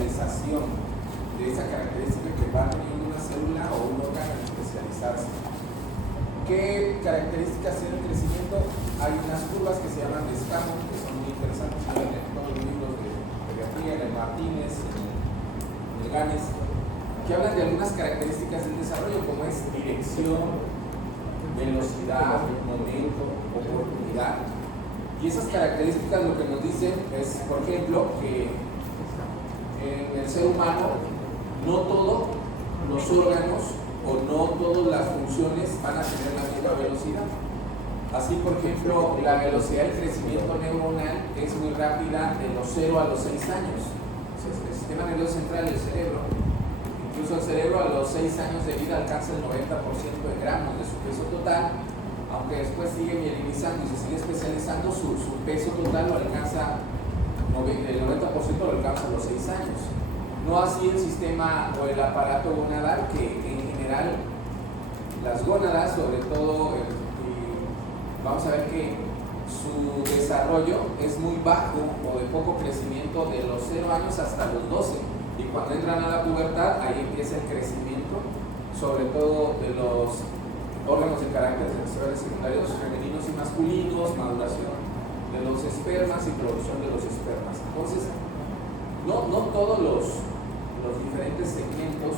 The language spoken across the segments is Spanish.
especialización de esa característica que va teniendo una célula o un órgano en especializarse. ¿Qué características tiene el crecimiento? Hay unas curvas que se llaman de escamo, que son muy interesantes, en todos los libros de pediatría, en el Martínez, en el Ganes, que hablan de algunas características del desarrollo, como es dirección, velocidad, momento, oportunidad. Y esas características lo que nos dicen es, por ejemplo, que en el ser humano no todos los órganos o no todas las funciones van a tener la misma velocidad. Así, por ejemplo, la velocidad del crecimiento neuronal es muy rápida de los 0 a los 6 años. O sea, el sistema nervioso central del cerebro, incluso el cerebro a los 6 años de vida alcanza el 90% de gramos de su peso total, aunque después sigue mielinizando y se sigue especializando, su peso total lo alcanza, el 90% lo alcanza a los 6 años. No así el sistema o el aparato gonadal, que en general las gónadas, sobre todo, vamos a ver que su desarrollo es muy bajo o de poco crecimiento de los 0 años hasta los 12. Y cuando entran a la pubertad, ahí empieza el crecimiento, sobre todo de los órganos de carácter sexuales secundarios femeninos y masculinos, maduración de los espermas y producción de los espermas. Entonces, no todos los diferentes segmentos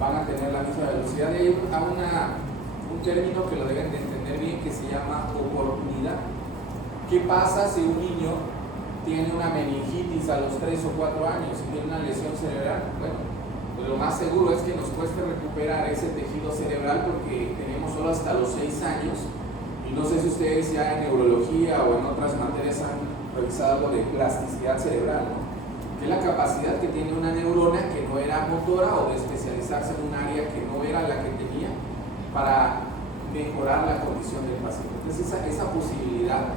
van a tener la misma velocidad. Y hay un término que lo deben de entender bien, que se llama oportunidad. ¿Qué pasa si un niño tiene una meningitis a los 3 o 4 años y tiene una lesión cerebral? Bueno, pues lo más seguro es que nos cueste recuperar ese tejido cerebral, porque tenemos solo hasta los 6 años. Y no sé si ustedes ya en neurología o en otras materias han revisado algo de plasticidad cerebral, ¿no? Que es la capacidad que tiene una neurona que no era motora, o de especializarse en un área que no era la que tenía, para mejorar la condición del paciente. Entonces esa posibilidad,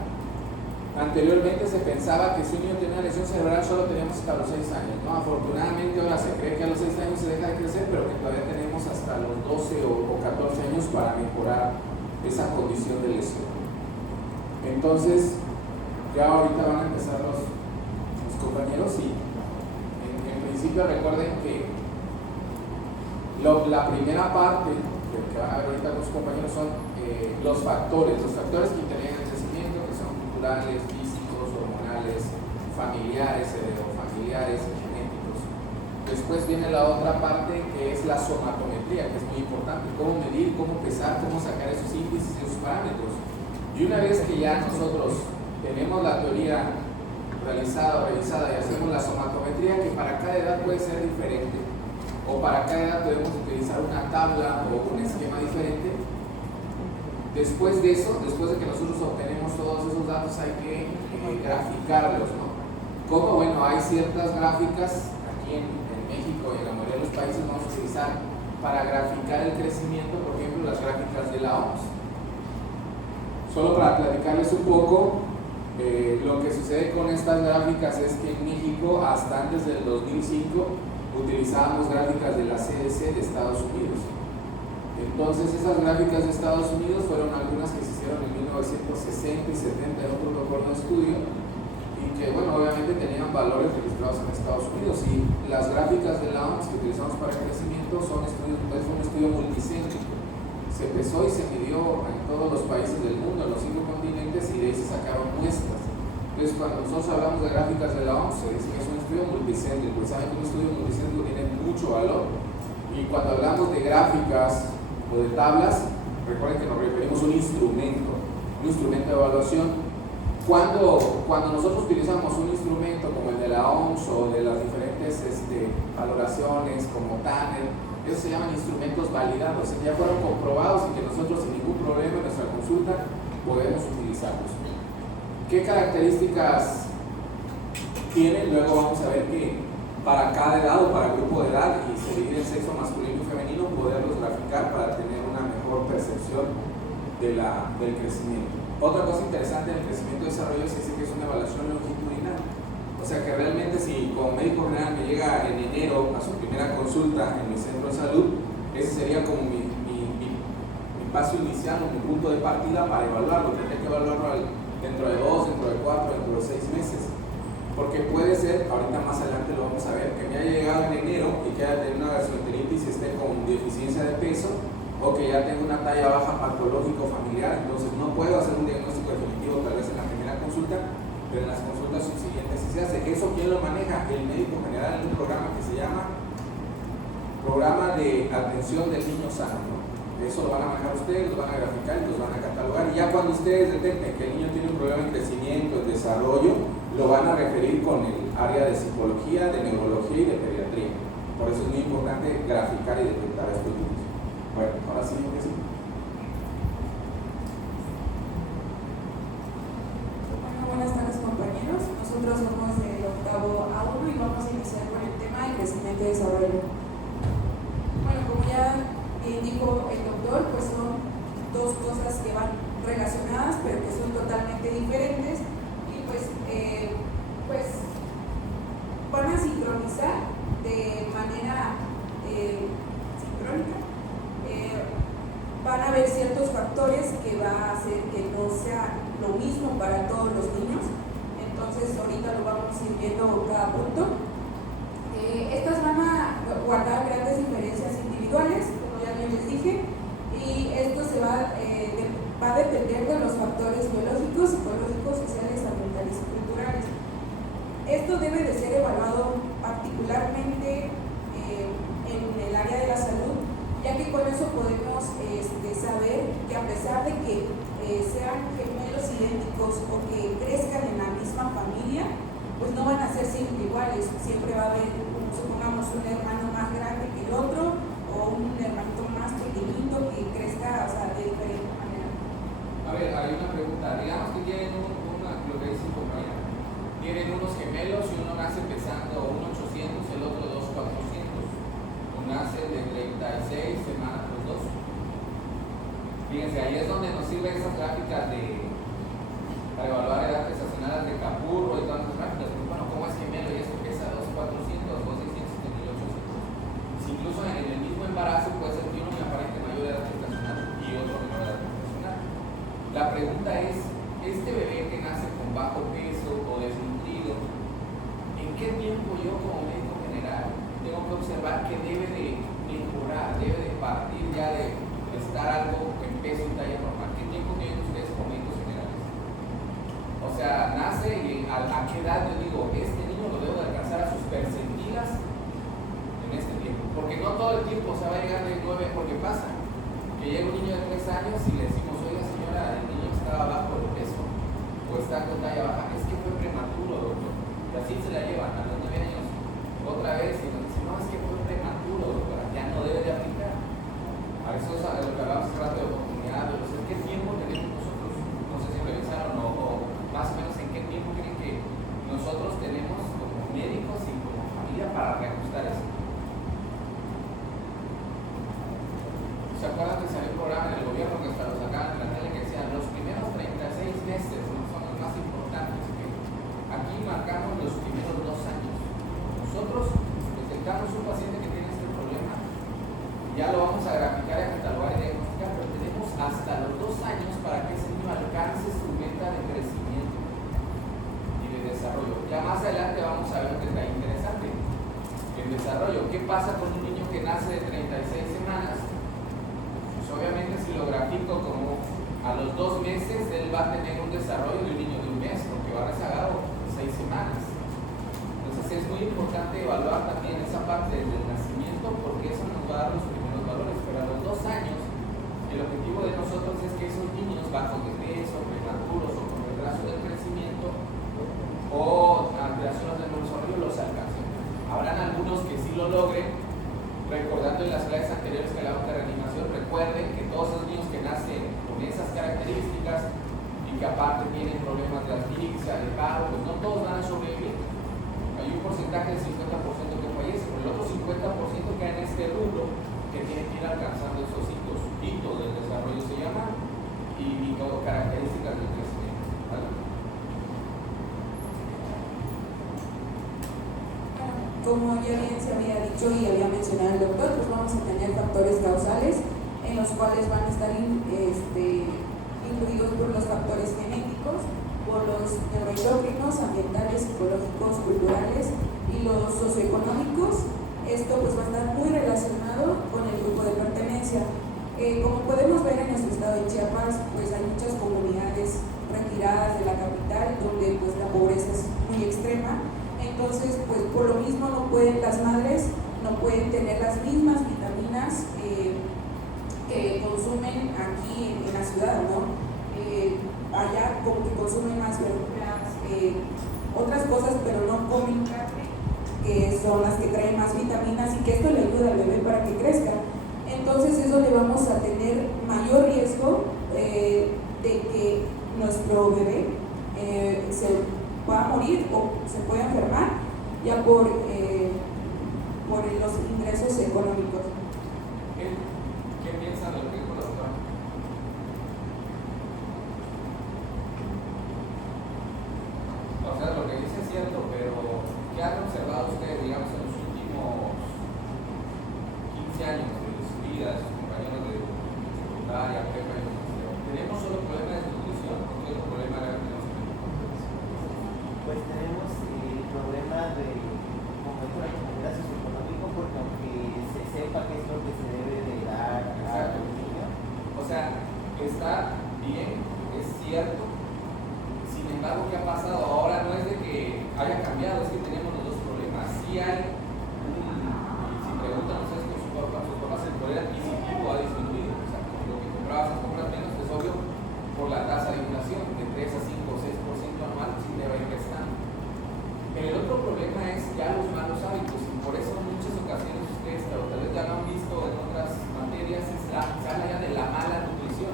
anteriormente se pensaba que si un niño tiene una lesión cerebral solo teníamos hasta los 6 años, ¿no? Afortunadamente ahora se cree que a los 6 años se deja de crecer, pero que todavía tenemos hasta los 12 o 14 años para mejorar esa condición de lesión. Entonces ya ahorita van a empezar los compañeros, y en principio recuerden que la primera parte que van a ver ahorita los compañeros son los factores que intervienen en el crecimiento, que son culturales, físicos, hormonales, familiares, heredofamiliares, genéticos. Después viene la otra parte, que es la somatometría, que es muy importante: cómo medir, cómo pesar, cómo sacar esos índices y esos parámetros. Y una vez que ya nosotros tenemos la teoría realizada o revisada y hacemos la somatometría, que para cada edad puede ser diferente, o para cada edad podemos utilizar una tabla o un esquema diferente. Después de eso, después de que nosotros obtenemos todos esos datos, hay que graficarlos, ¿no? Como, bueno, hay ciertas gráficas aquí en México y en la mayoría de los países vamos a utilizar para graficar el crecimiento, por ejemplo, las gráficas de la OMS. Solo para platicarles un poco, lo que sucede con estas gráficas es que en México, hasta antes del 2005, utilizábamos gráficas de la CDC de Estados Unidos. Entonces esas gráficas de Estados Unidos fueron algunas que se hicieron en 1960 y 70 en otro protocolo de estudio, y que, bueno, obviamente tenían valores registrados en Estados Unidos. Y las gráficas de la OMS que utilizamos para el crecimiento son estudios, es un estudio multicéntrico. Se empezó y se midió en todos los países del mundo, en los 5 continentes, y de ahí se sacaron muestras. Entonces, cuando nosotros hablamos de gráficas de la OMS, se dice que es un estudio multicéntrico. Saben que un estudio multicéntrico tiene mucho valor. Y cuando hablamos de gráficas o de tablas, recuerden que nos referimos a un instrumento de evaluación. Cuando nosotros utilizamos un instrumento como el de la OMS o de las diferentes valoraciones como Tanner, esos se llaman instrumentos validados, que ya fueron comprobados y que nosotros sin ningún problema en nuestra consulta podemos utilizarlos. ¿Qué características tienen? Luego vamos a ver que para cada edad o para grupo de edad, y se divide en sexo masculino y femenino, poderlos graficar para tener una mejor percepción del crecimiento. Otra cosa interesante del crecimiento y desarrollo es que es una evaluación longitudinal. O sea que realmente, si como médico general me llega en enero a su primera consulta en mi centro de salud, ese sería como mi paso inicial o mi punto de partida para evaluarlo. Tendré que evaluarlo dentro de 2, dentro de 4, dentro de 6 meses. Porque puede ser, ahorita más adelante lo vamos a ver, que me haya llegado en enero y que haya tenido una gastroenteritis y esté con deficiencia de peso, o que ya tenga una talla baja patológico familiar. Entonces no puedo hacer un diagnóstico definitivo tal vez en la primera consulta, pero en las consultas subsiguientes sí se hace. ¿Eso quién lo maneja? El médico general, en un programa que se llama Programa de Atención del Niño Sano, ¿no? Eso lo van a manejar ustedes, lo van a graficar y los van a catalogar, y ya cuando ustedes detecten que el niño tiene un problema de crecimiento, de desarrollo, lo van a referir con el área de psicología, de neurología y de pediatría. Por eso es muy importante graficar y detectar estos niños. Bueno, ahora sí, ¿qué sí? Bueno, buenas tardes, compañeros. Nosotros somos del octavo A1 y vamos a iniciar con el tema de crecimiento y desarrollo. Bueno, como ya dijo el doctor, pues son dos cosas que van relacionadas, pero que son totalmente diferentes, y pues van a sincronizar de manera sincrónica. Van a haber ciertos factores que va a hacer que no sea lo mismo para todos los niños. Entonces ahorita lo vamos a ir viendo cada punto. Estas van a guardar grandes diferencias individuales, como ya bien les dije, y esto va a depender de los factores biológicos, psicológicos, sociales, ambientales y culturales. Esto debe de ser evaluado particularmente en el área de la salud, ya que con eso podemos saber que a pesar de que sean gemelos idénticos o que crezcan en la misma familia, pues no van a ser siempre iguales. Siempre va a haber, supongamos, un hermano más grande que el otro, o un hermanito más pequeñito que crezca, o sea, de diferente manera. A ver, hay una pregunta. Digamos que tienen lo que dice un compañero, tienen unos gemelos y uno nace pesando 1.800, el otro 2.400. Uno nace de 36 semanas los dos. Fíjense, ahí es donde nos sirven esas gráficas para evaluar edad gestacional de Capurro y todas las gráficas. Pero bueno, ¿cómo es gemelo? Y eso pesa 2.400, 2.600, 1.800. Si incluso en el mismo embarazo puede ser que uno me aparente mayor edad gestacional y otro menor edad gestacional. La pregunta es, ¿este bebé que nace con bajo peso o desnutrido, en qué tiempo yo como médico general tengo que observar que debe de mejorar, debe de partir ya de estar algo en peso y talla normal? ¿Qué tiempo tienen ustedes como médicos generales? O sea, nace y a qué edad yo digo, este niño lo debo de alcanzar a sus percentilas en este tiempo, porque no todo el tiempo se va a llegar de 9, porque pasa que llega un niño de 3 años y le decimos, oiga señora, el niño estaba bajo de peso o está con talla baja, es que fue prematuro, doctor, y así se la llevan a los 9 años otra vez y nos dicen, no, es que fue prematuro, doctora, ya no debe de aplicar. A eso es a lo que hablamos hace rato de oportunidad, de los ¿qué tiempo tenemos nosotros? No sé si revisaron o más o menos en qué tiempo creen que nosotros tenemos como médicos y como familia para reajustar eso. ¿Se acuerdan que salió un programa en el gobierno que hasta lo sacaban en la tele que decían los primeros 36 meses son los más importantes? Que aquí marcamos los primeros 2 años. Nosotros detectamos un paciente que tiene este problema, ya lo vamos a graficar y a catalogar y diagnosticar, pero tenemos hasta los 2 años para que ese niño alcance su meta de crecimiento y de desarrollo. Ya más adelante vamos a ver un detalle interesante. El desarrollo, ¿qué pasa con un niño que nace de 36 semanas? Pues obviamente si lo grafico como a los 2 meses, él va a tener un desarrollo de un niño de 1 mes, porque va rezagado 6 semanas. Entonces es muy importante evaluar también esa parte desde el nacimiento, porque eso nos va a dar los primeros valores. Pero a los 2 años, el objetivo de nosotros es que esos niños bajos de peso, prematuros o con retraso del crecimiento o alteraciones del desarrollo los alcancen. Habrán algunos que sí lo logren. Recordando en las clases anteriores que hablamos de reanimación, recuerden que todos esos niños que nacen con esas características y que aparte tienen problemas de asfixia, de paro, pues no todos van a sobrevivir. Hay un porcentaje del 50% que fallece, pero el otro 50% queda en este rubro que tiene que ir alcanzando esos hitos del desarrollo se llama, y características del crecimiento. ¿Vale? Como ya bien se había dicho y había mencionado el doctor, pues vamos a tener factores causales en los cuales van a estar incluidos por los factores genéticos, por los neuroendocrinos, ambientales, psicológicos, culturales y los socioeconómicos. Esto pues va a estar muy relacionado con el grupo de pertenencia. Como podemos ver en nuestro estado de Chiapas, pues hay muchas comunidades retiradas de la capital donde pues la pobreza es muy extrema. Entonces, pues por lo mismo las madres no pueden tener las mismas vitaminas que consumen aquí en la ciudad, ¿no? Allá como que consumen más verduras, otras cosas, pero no comen carne, que son las que traen más vitaminas y que esto le ayuda al bebé para que crezca. Entonces eso le vamos a tener mayor riesgo de que nuestro bebé se pueda morir o se pueda enfermar ya por los ingresos económicos. ¿Qué piensan de lo que dijo la doctora? O sea, lo que dice es cierto, pero ¿qué han observado ustedes, digamos, en los últimos 15 años de su vida, de sus compañeros de secundaria, prepa y universidad? ¿Tenemos solo problemas de nutrición o qué otro problema tenemos en México? Pues tenemos el problema de, como dijo la compañera, socioeconómico, porque aunque se sepa qué es lo que se debe de dar al niño. O sea, está bien, es cierto. Sin embargo, ¿qué ha pasado? Ahora no es de que haya cambiado, es que tenemos los dos problemas. Sí hay y si preguntan ustedes con sus papás, el poder adquisitivo ha disminuido. O sea, lo que comprabas es compras menos, es obvio, por la tasa de inflación, de 3 a 5 o 6% anual, sí te va a ir restando. El otro problema es ya los malos hábitos, y por eso en muchas ocasiones ustedes tal vez ya lo han visto en otras materias, se habla ya de la mala nutrición.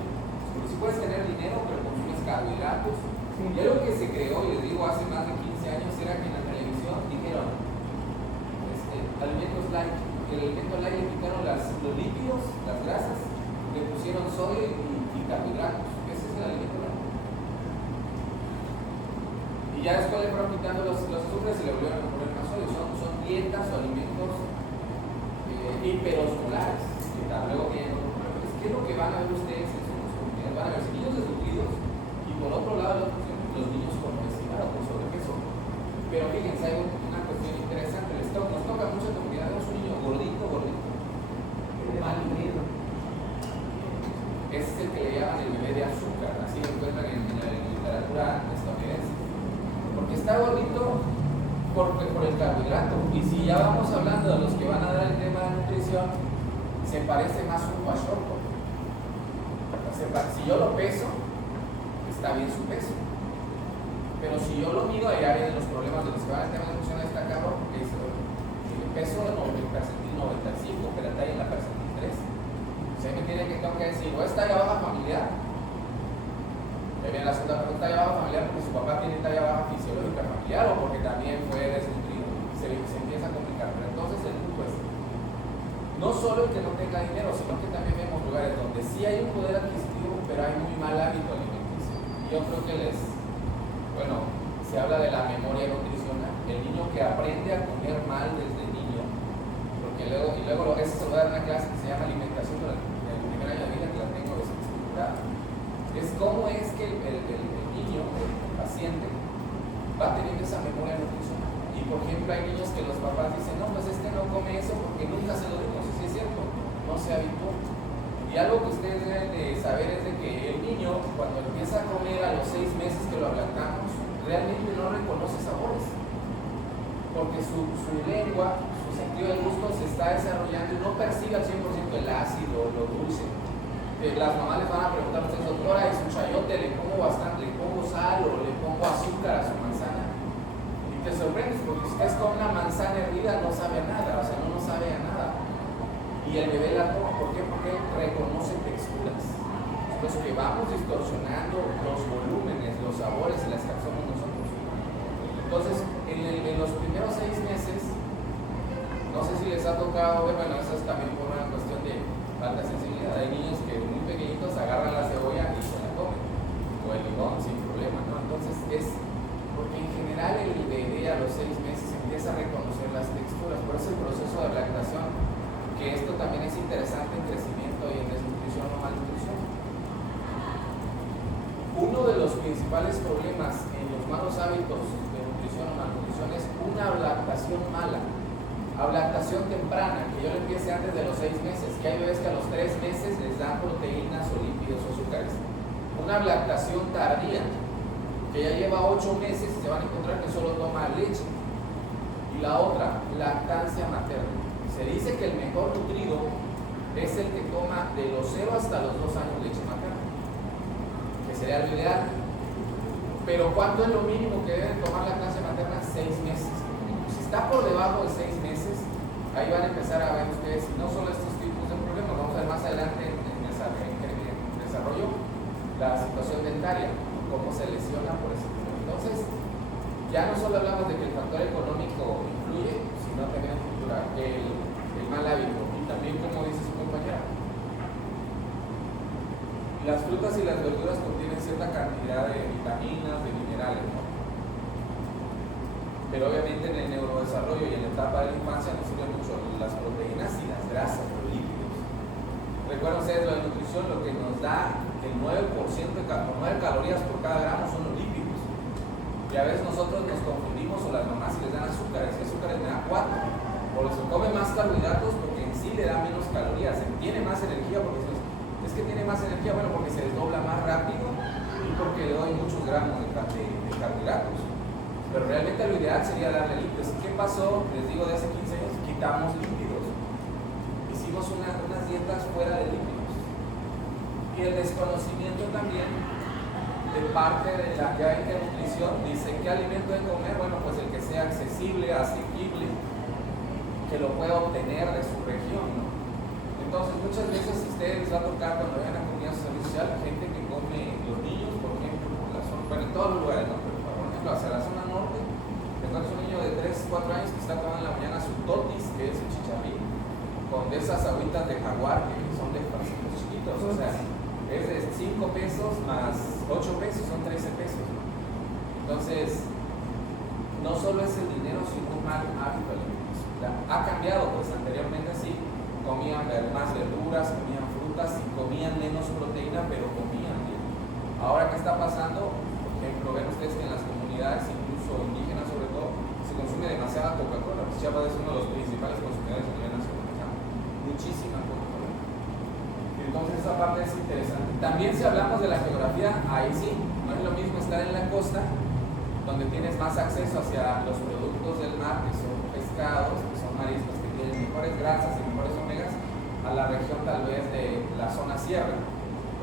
Porque si puedes tener dinero, pero consumes carbohidratos. Y algo que se creó, y les digo, hace más de 15 años, era que en la televisión dijeron alimentos light. El alimento light le quitaron los lípidos, las grasas, le pusieron sodio y carbohidratos. Ese es el alimento light. Y ya después le fueron quitando los azúcares y le volvieron a poner más sodio. Son dietas o alimentos hiperosmolares. Que luego tienen otro problema. ¿Qué es lo que van a ver ustedes en sus comunidades? Van a ver niños desnutridos y por otro lado los niños con obesidad o con sobrepeso. Pero fíjense, hay una cuestión interesante. Nos toca mucho en comunidad, vemos un niño gordito, mal nutrido. Ese es el que le llaman el bebé de azúcar, así lo encuentran en la literatura estadounidense. Porque está gordito por el carbohidrato. Y si ya vamos hablando de los que van a dar el tema de nutrición, se parece más a un guachorro. Si yo lo peso, está bien su peso. Pero si yo lo mido, allá vienen los problemas de los que van al tema de nutrición, está cabrón, porque dice, el peso en el percentil 95, pero está ahí en la percentil 3. O sea, me tiene que tengo que decir, o es talla baja familiar. Me viene la segunda pregunta, talla baja familiar porque su papá tiene talla baja fisiológica familiar o porque también fue desnutrido. Se empieza a complicar. Pero entonces el punto es, no solo el que no tenga dinero, sino que también vemos lugares donde sí hay un poder adquisitivo, pero hay muy mal hábito alimenticio. Yo creo que se habla de la memoria nutricional, el niño que aprende a comer mal desde niño, porque luego eso se va a dar una clase que se llama alimentación en el primer año de vida, que la tengo estructurada. Es cómo es que el niño, el paciente, va teniendo esa memoria nutricional. Y por ejemplo hay niños que los papás dicen, no, pues no come eso porque nunca se lo dimos, si es cierto, no se habituó. Y algo que ustedes deben de saber es de que el niño, cuando empieza a comer a los 6 meses que lo ablactamos, realmente no reconoce sabores. Porque su lengua, su sentido del gusto se está desarrollando y no percibe al 100% el ácido, lo dulce. Las mamás les van a preguntar a ustedes, doctora, ¿es un chayote? ¿Le pongo bastante? ¿Le pongo sal o le pongo azúcar a su manzana? Y te sorprendes porque si ustedes comen una manzana hervida no sabe a nada, o sea, no sabe a nada. Y el bebé la toma, ¿por qué? Porque él reconoce texturas. Los que vamos distorsionando los volúmenes, los sabores y las que somos nosotros. Entonces, en los primeros 6 meses, no sé si les ha tocado, bueno, eso es también por una cuestión de falta de sensibilidad. Hay niños que muy pequeñitos agarran la cebolla y se la comen, o el limón sin problema, ¿no? Entonces, es porque en general el bebé a los 6 meses empieza a reconocer las texturas. Por eso el proceso de lactación, que esto también es interesante en crecimiento y en desnutrición o malnutrición. Uno de los principales problemas malos hábitos de nutrición o malnutrición es una lactación mala. Lactación temprana, que yo le empiece antes de los 6 meses, que hay bebés que a los 3 meses les dan proteínas o lípidos o azúcares. Una lactación tardía, que ya lleva 8 meses y se van a encontrar que solo toma leche. Y la otra, lactancia materna. Se dice que el mejor nutrido es el que toma de los 0 hasta los 2 años leche materna, que sería lo ideal. Pero ¿cuánto es lo mínimo que deben tomar lactancia materna? 6 meses. Si está por debajo de 6 meses, ahí van a empezar a ver ustedes no solo estos tipos de problemas, vamos a ver más adelante en desarrollo la situación dentaria, cómo se lesiona por ese tipo. Entonces, ya no solo hablamos de que el factor económico influye, sino también el mal hábito. Y también, como dice su compañera, las frutas y las verduras contienen cierta cantidad de vitaminas, de minerales, ¿no? Pero obviamente en el neurodesarrollo y en la etapa de la infancia nos sirven mucho las proteínas y las grasas, los lípidos. Recuerden ustedes lo de nutrición, lo que nos da el 9% de 9 calorías por cada gramo son los lípidos. Y a veces nosotros nos confundimos, o las mamás, y les dan azúcares, y azúcares me da 4. O les come más carbohidratos porque en sí le da menos calorías, tiene más energía porque es que tiene más energía, bueno, porque se desdobla más rápido y porque le doy muchos gramos de carbohidratos. Pero realmente lo ideal sería darle lípidos. ¿Qué pasó? Les digo, de hace 15 años quitamos lípidos. Hicimos unas dietas fuera de lípidos. Y el desconocimiento también de parte de la ya nutrición dice qué alimento de comer, bueno, pues el que sea accesible, asequible, que lo pueda obtener de su región, ¿no? Entonces muchas veces a ustedes les va a tocar cuando vayan a comunidad social gente que come, los niños, por ejemplo, bueno, en todos los lugares, ¿no? Pero por ejemplo hacia la zona norte, te encuentras un niño de 3, 4 años que está tomando en la mañana su totis, que es el chicharrín, con de esas agüitas de jaguar que son de frasquitos chiquitos, o sea, es de 5 pesos más 8 pesos, son 13 pesos. Entonces, no solo es el dinero, sino un mal hábito alimenticio. Ha cambiado, pues anteriormente sí, comían más verduras, comían frutas y comían menos proteína, pero comían bien. Ahora, ¿qué está pasando? Por ejemplo, ven ustedes que en las comunidades, incluso indígenas sobre todo, se consume demasiada Coca-Cola. Chiapas es uno de los principales consumidores a nivel nacional. Muchísima Coca-Cola. Entonces esa parte es interesante. También si hablamos de la geografía, ahí sí, no es lo mismo estar en la costa, donde tienes más acceso hacia los productos del mar, que son pescados, que son mariscos, que tienen mejores grasas y mejores omegas, a la región tal vez de la zona sierra,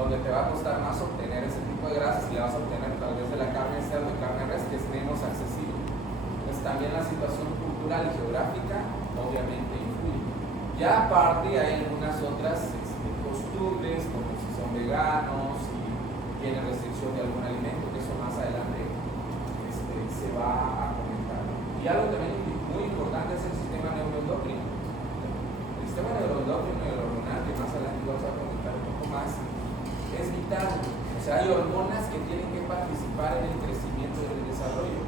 donde te va a costar más obtener ese tipo de grasas y la vas a obtener tal vez de la carne de cerdo y carne de res, que es menos accesible. Entonces también la situación cultural y geográfica obviamente influye. Ya aparte hay algunas otras costumbres, como si son veganos y tienen restricción de algún alimento, que eso más adelante se va a comentar. Y algo también muy importante es el sistema neuroendocrino. El sistema neuroendocrino y el hormonal, que más adelante vamos a comentar un poco más, es vital. O sea, hay hormonas que tienen que participar en el crecimiento y en el desarrollo.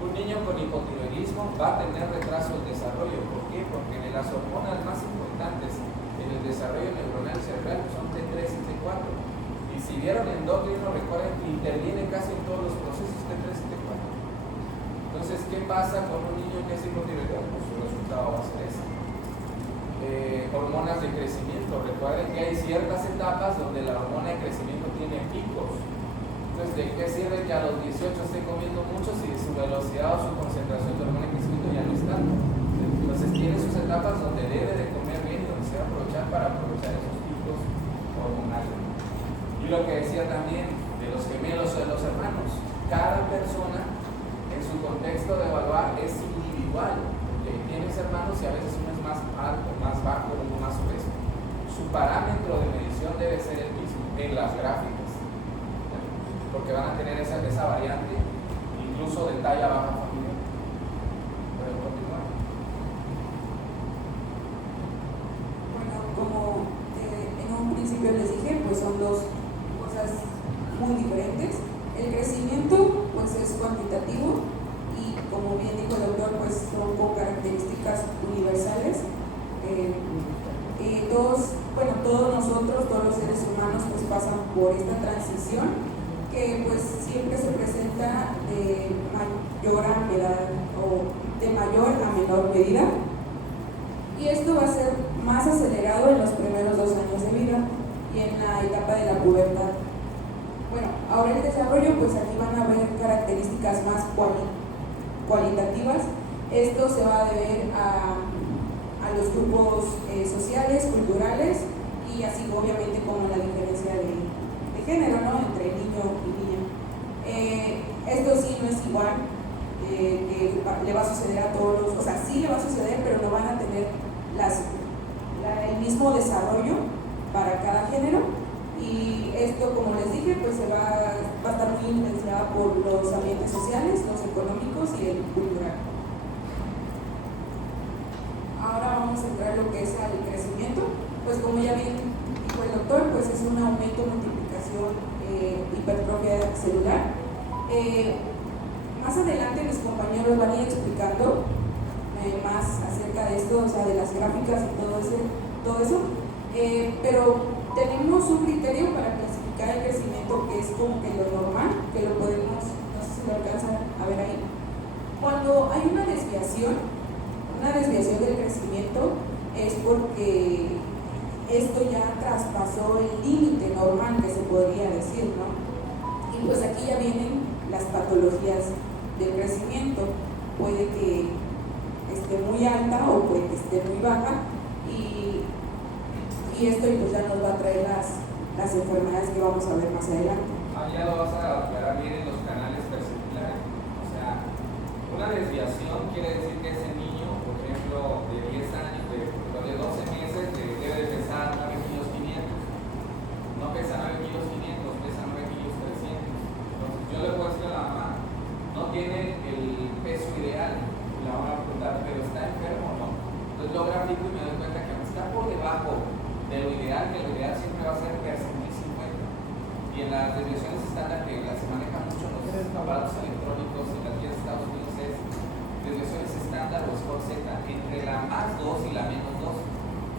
Un niño con hipotiroidismo va a tener retraso del desarrollo. ¿Por qué? Porque las hormonas más importantes en el desarrollo neuronal cerebral son T3 y T4. Y si vieron endocrino, recuerden que interviene casi en todos los procesos T3 y T4. Entonces, ¿qué pasa con un niño que es hipotiroideo? Pues su resultado va a ser ese. Hormonas de crecimiento. Recuerden que hay ciertas etapas donde la hormona de crecimiento tiene picos. Entonces, ¿de qué sirve que a los 18 esté comiendo mucho si su velocidad o su concentración de hormona de crecimiento ya no está? Entonces, tiene sus etapas donde debe de comer bien y donde se va a aprovechar para aprovechar esos picos hormonales. Y lo que decía también de los gemelos o de los hermanos, cada persona en su contexto de evaluar es individual. Tienes hermanos y a veces uno es más alto, más bajo, uno más obeso. Su parámetro de medición debe ser el mismo en las gráficas, porque van a tener esa variante, incluso de talla baja familiar. ¿Pueden continuar? Bueno, como en un principio les dije, pues son dos cosas muy diferentes. El crecimiento pues es cuantitativo y, como bien dijo el doctor, pues son con características universales. Todos nosotros, todos los seres humanos, pues pasan por esta transición que pues siempre se presenta de mayor a menor medida, y esto va a ser más acelerado en los primeros 2 años de vida y en la etapa de la pubertad. Bueno, ahora el desarrollo, pues aquí van a ver características más cualitativas. Esto se va a deber a los grupos sociales, culturales, y así obviamente como la diferencia de género, ¿no?, entre niño y niña. Esto sí no es igual, que le va a suceder a todos, o sea, sí le va a suceder, pero no van a tener el mismo desarrollo para cada género, y esto, como les dije, pues va a estar muy influenciado por los ambientes sociales, los económicos y el cultural. Ahora vamos a entrar en lo que es el crecimiento. Pues como ya bien dijo el doctor, pues es un aumento, multiplicación, hipertrofia celular. Más adelante mis compañeros van a ir explicando más acerca de esto, o sea, de las gráficas y todo eso, pero tenemos un criterio para clasificar el crecimiento que es como que lo normal, que lo podemos, no sé si lo alcanzan a ver ahí. Cuando hay una desviación del crecimiento, es porque esto ya traspasó el límite normal, que se podría decir, ¿no? Y pues aquí ya vienen las patologías del crecimiento. Puede que esté muy alta o puede que esté muy baja, y esto pues ya nos va a traer las enfermedades que vamos a ver más adelante. Ya lo vas a aclarar bien en los canales perceptibles. O sea, una desviación quiere decir que ese niño, por ejemplo, de 10 años, de 12 meses, debe de pesar 9 kilos 500. No pesa 9 kilos 500, pesa 9 kilos 300. Entonces yo le puedo decir a la mamá, no tiene el peso ideal, la van a preguntar, pero está enfermo o no. Entonces lo grafico y me doy cuenta que está por debajo de lo ideal, que lo ideal siempre va a ser percentil 50. Y en las desviaciones estándar, que las se manejan mucho los aparatos electrónicos y aquí en Estados Unidos, es desviaciones estándar o score Z, entre la más 2 y la menos 2,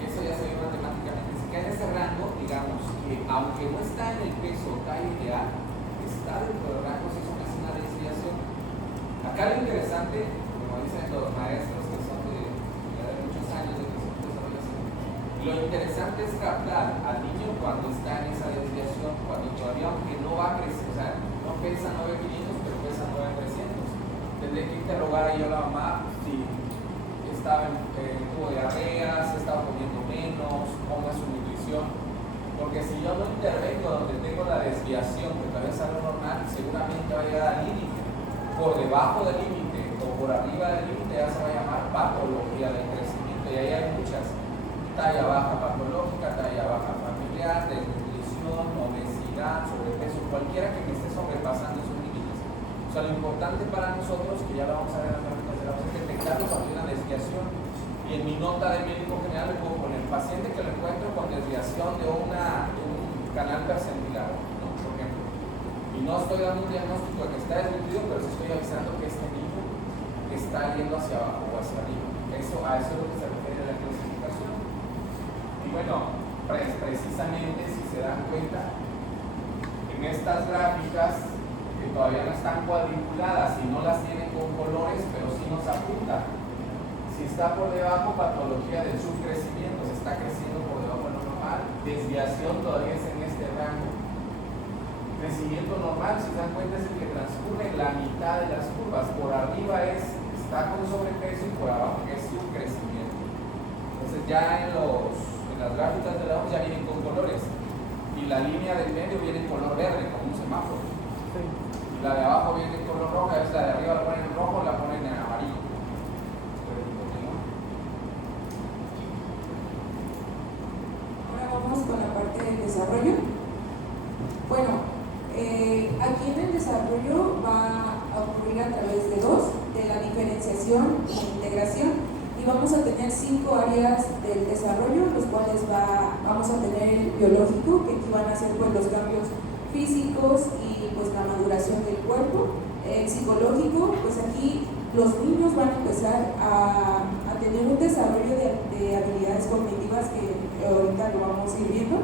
que eso ya se ve matemáticamente. Si cae en ese rango, digamos que aunque no está en el peso talla ideal, está dentro del rango, si eso no es una desviación. Acá lo interesante, como dicen los maestros que son de muchos años de desarrollo, lo interesante es captar al niño cuando está en esa desviación, cuando todavía, aunque no va a crecer, o sea, no pesa 9,500, pero pesa 9,300. Tendré que interrogar a yo a la mamá si tuvo diarrea, si estaba comiendo menos, cómo es su nutrición. Porque si yo no intervengo donde tengo la desviación, que todavía es algo normal, seguramente va a llegar al límite. Por debajo del límite o por arriba del límite ya se va a llamar patología del crecimiento. Y ahí hay muchas: talla baja patológica, talla baja familiar, desnutrición, obesidad, sobrepeso, cualquiera que me esté sobrepasando esos límites. O sea, lo importante para nosotros, que ya lo vamos a ver en las gráficas de la es detectarlo cuando hay una desviación. Y en mi nota de médico general le puedo poner paciente que lo encuentro con desviación de un canal percentilar, ¿no?, por ejemplo. Y no estoy dando un diagnóstico de que está desnutrido, pero sí estoy avisando que este niño está yendo hacia abajo o hacia arriba. A eso es lo que se refiere a la clasificación. Y bueno, precisamente, si se dan cuenta, en estas gráficas que todavía no están cuadriculadas y no las tienen con colores, pero sí nos apunta. Si está por debajo, patología del subcrecimiento, se está creciendo por debajo de lo normal. Desviación todavía es en este rango. Crecimiento normal, si se dan cuenta, es el que transcurre la mitad de las curvas. Por arriba está con sobrepeso y por abajo es subcrecimiento. Entonces ya en las gráficas de la OMS ya vienen con colores. Y la línea del medio viene en color verde, como un semáforo. Y la de abajo viene en color rojo, a veces la de arriba la ponen en rojo, la ponen en amarillo. Con la parte del desarrollo. Bueno, aquí en el desarrollo va a ocurrir a través de la diferenciación y la integración, y vamos a tener 5 áreas del desarrollo, los cuales vamos a tener el biológico, que aquí van a ser pues los cambios físicos y pues la maduración del cuerpo. El psicológico, pues aquí los niños van a empezar a tener un desarrollo de habilidades cognitivas que ahorita lo vamos a ir viendo,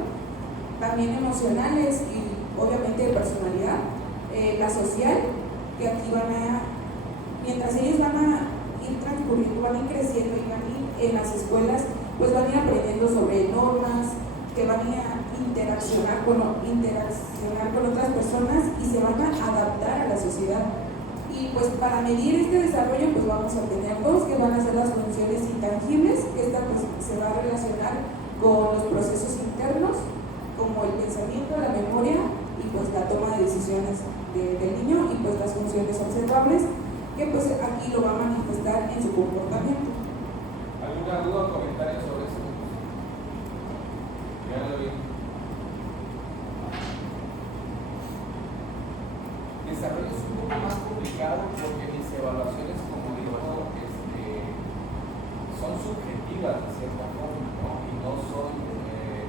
también emocionales y obviamente de personalidad. la social, que aquí mientras ellos van a ir transcurriendo, van a ir creciendo y van a ir en las escuelas, pues van a ir aprendiendo sobre normas, que van a ir a interaccionar con otras personas y se van a adaptar a la sociedad. Y pues para medir este desarrollo pues vamos a tener dos que van a ser las funciones intangibles, que esta pues se va a relacionar con los procesos internos, como el pensamiento, la memoria y pues la toma de decisiones del niño, y pues las funciones observables, que pues aquí lo va a manifestar en su comportamiento. ¿Alguna duda o comentario sobre eso? Véanlo bien. Desarrollo es un poco más complicado porque mis evaluaciones, como digo, son subjetivas de cierta forma, ¿no? Y no son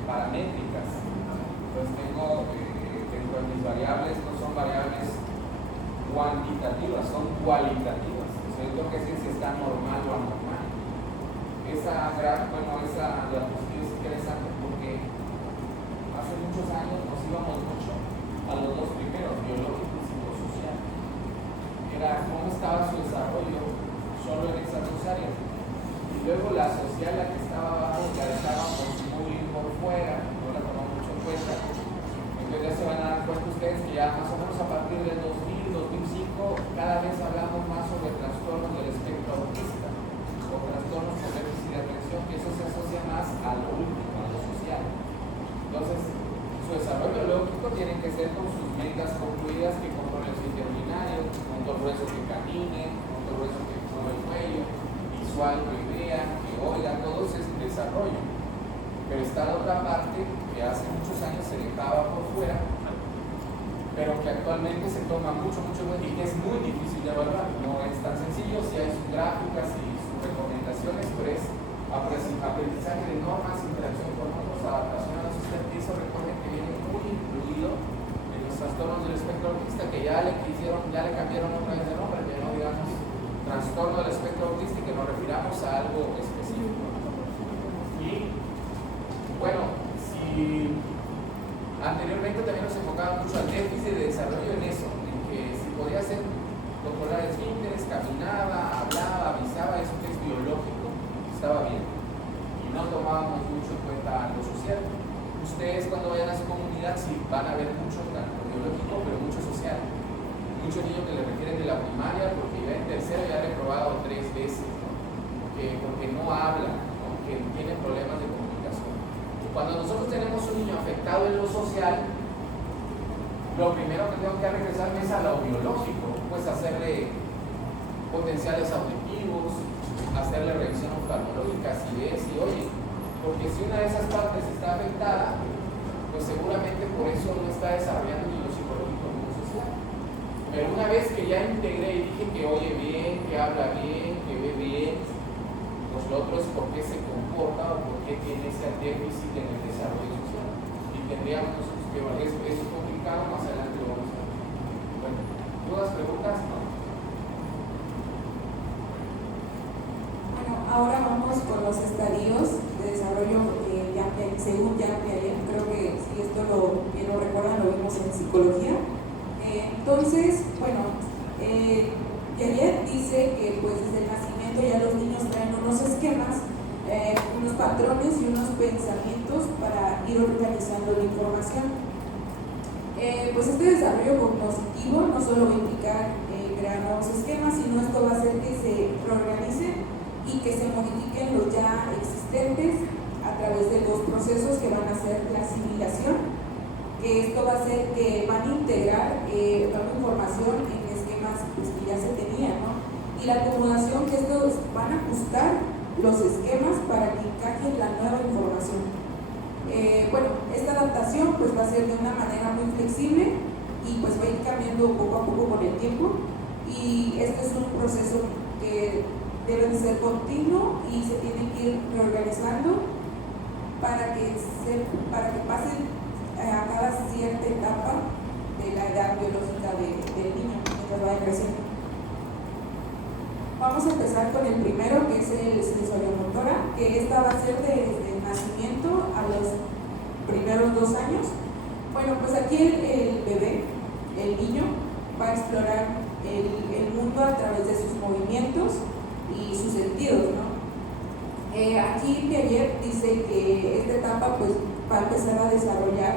paramétricas. Entonces tengo dentro de mis variables, no son variables cuantitativas, son cualitativas. O sea, yo tengo que decir si está normal o anormal. Esa diapositiva es interesante porque hace muchos años nos íbamos mucho a los dos primeros, biológico y psicosocial. Era cómo estaba su desarrollo solo en esas dos áreas. Y luego la social, la que estaba abajo, la dejábamos muy por fuera, no la tomamos mucho en cuenta. Entonces ya se van a dar cuenta ustedes que ya más o menos a partir del 2000, 2005, cada vez hablamos más sobre trastornos del espectro autista o trastornos por déficit de atención, que eso se asocia más a lo último, a lo social. Entonces, su desarrollo lógico tiene que ser con sus metas concluidas, que controle el sistema urinario, punto grueso que camine, punto grueso que mueva el cuello, visual que vea, que oiga, todo eso es desarrollo. Pero está la otra parte que hace muchos años se dejaba por fuera, pero que actualmente se toma mucho y que es muy difícil de evaluar. No es tan sencillo, si hay sus gráficas y sus recomendaciones, pero es aprendizaje de normas, interacción con otros, adaptación a la sociedad. Eso recuerden que viene muy incluido en los trastornos del espectro autista, que ya le cambiaron otra vez de nombre, que no digamos trastorno del espectro autista y que nos refiramos a algo específico. Y bueno, si anteriormente también nos enfocaba mucho al déficit de desarrollo en eso, en que si podía hacer controlar esfínteres, caminaba, hablaba, avisaba, eso que es biológico, estaba bien. Y no tomábamos mucho en cuenta lo social. Ustedes cuando vayan a su comunidad sí van a ver mucho tanto biológico, pero mucho social. Muchos niños que le refieren de la primaria porque ya en tercero ya han reprobado 3 veces, ¿no? Porque no hablan, ¿no? Que tienen problemas de comunicación. Cuando nosotros tenemos un niño afectado en lo social, lo primero que tengo que regresarme es a lo biológico, pues hacerle potenciales auditivos, hacerle revisión oftalmológica, si ves y oye, porque si una de esas partes está afectada, pues seguramente por eso no está desarrollando ni lo psicológico ni lo social. Pero una vez que ya integré y dije que oye bien, que habla bien, que ve bien, pues lo otro es por qué se comporta o por qué tiene ese déficit en el desarrollo social. Y tendríamos nosotros que evaluar eso. Es complicado, más adelante lo vamos a ver. Bueno, ¿dudas, preguntas? No. Bueno, ahora vamos con los estadios de desarrollo según Jean Piaget. Creo que si esto lo recuerdan, lo vimos en psicología. Entonces, bueno, Piaget dice que pues desde el nacimiento ya los niños traen unos esquemas, unos patrones y unos pensamientos para ir organizando la información. Pues este desarrollo cognitivo no solo va a implicar crear nuevos esquemas, sino esto va a hacer que se reorganicen y que se modifiquen los ya existentes a través de dos procesos que van a ser la asimilación, que esto va a hacer que van a integrar nueva información en esquemas pues, que ya se tenían, ¿no? Y la acomodación, que estos van a ajustar los esquemas para que encajen la nueva información. Bueno, esta adaptación pues va a ser de una manera muy flexible y pues va a ir cambiando poco a poco con el tiempo, y este es un proceso que debe de ser continuo y se tiene que ir reorganizando para que pasen a cada cierta etapa de la edad biológica del niño mientras vaya creciendo. Vamos a empezar con el primero, que es el sensoriomotora, que esta va a ser desde el nacimiento a los primeros 2 años. Bueno, pues aquí el bebé, el niño, va a explorar el mundo a través de sus movimientos y sus sentidos, ¿no? Aquí Piaget dice que esta etapa pues va a empezar a desarrollar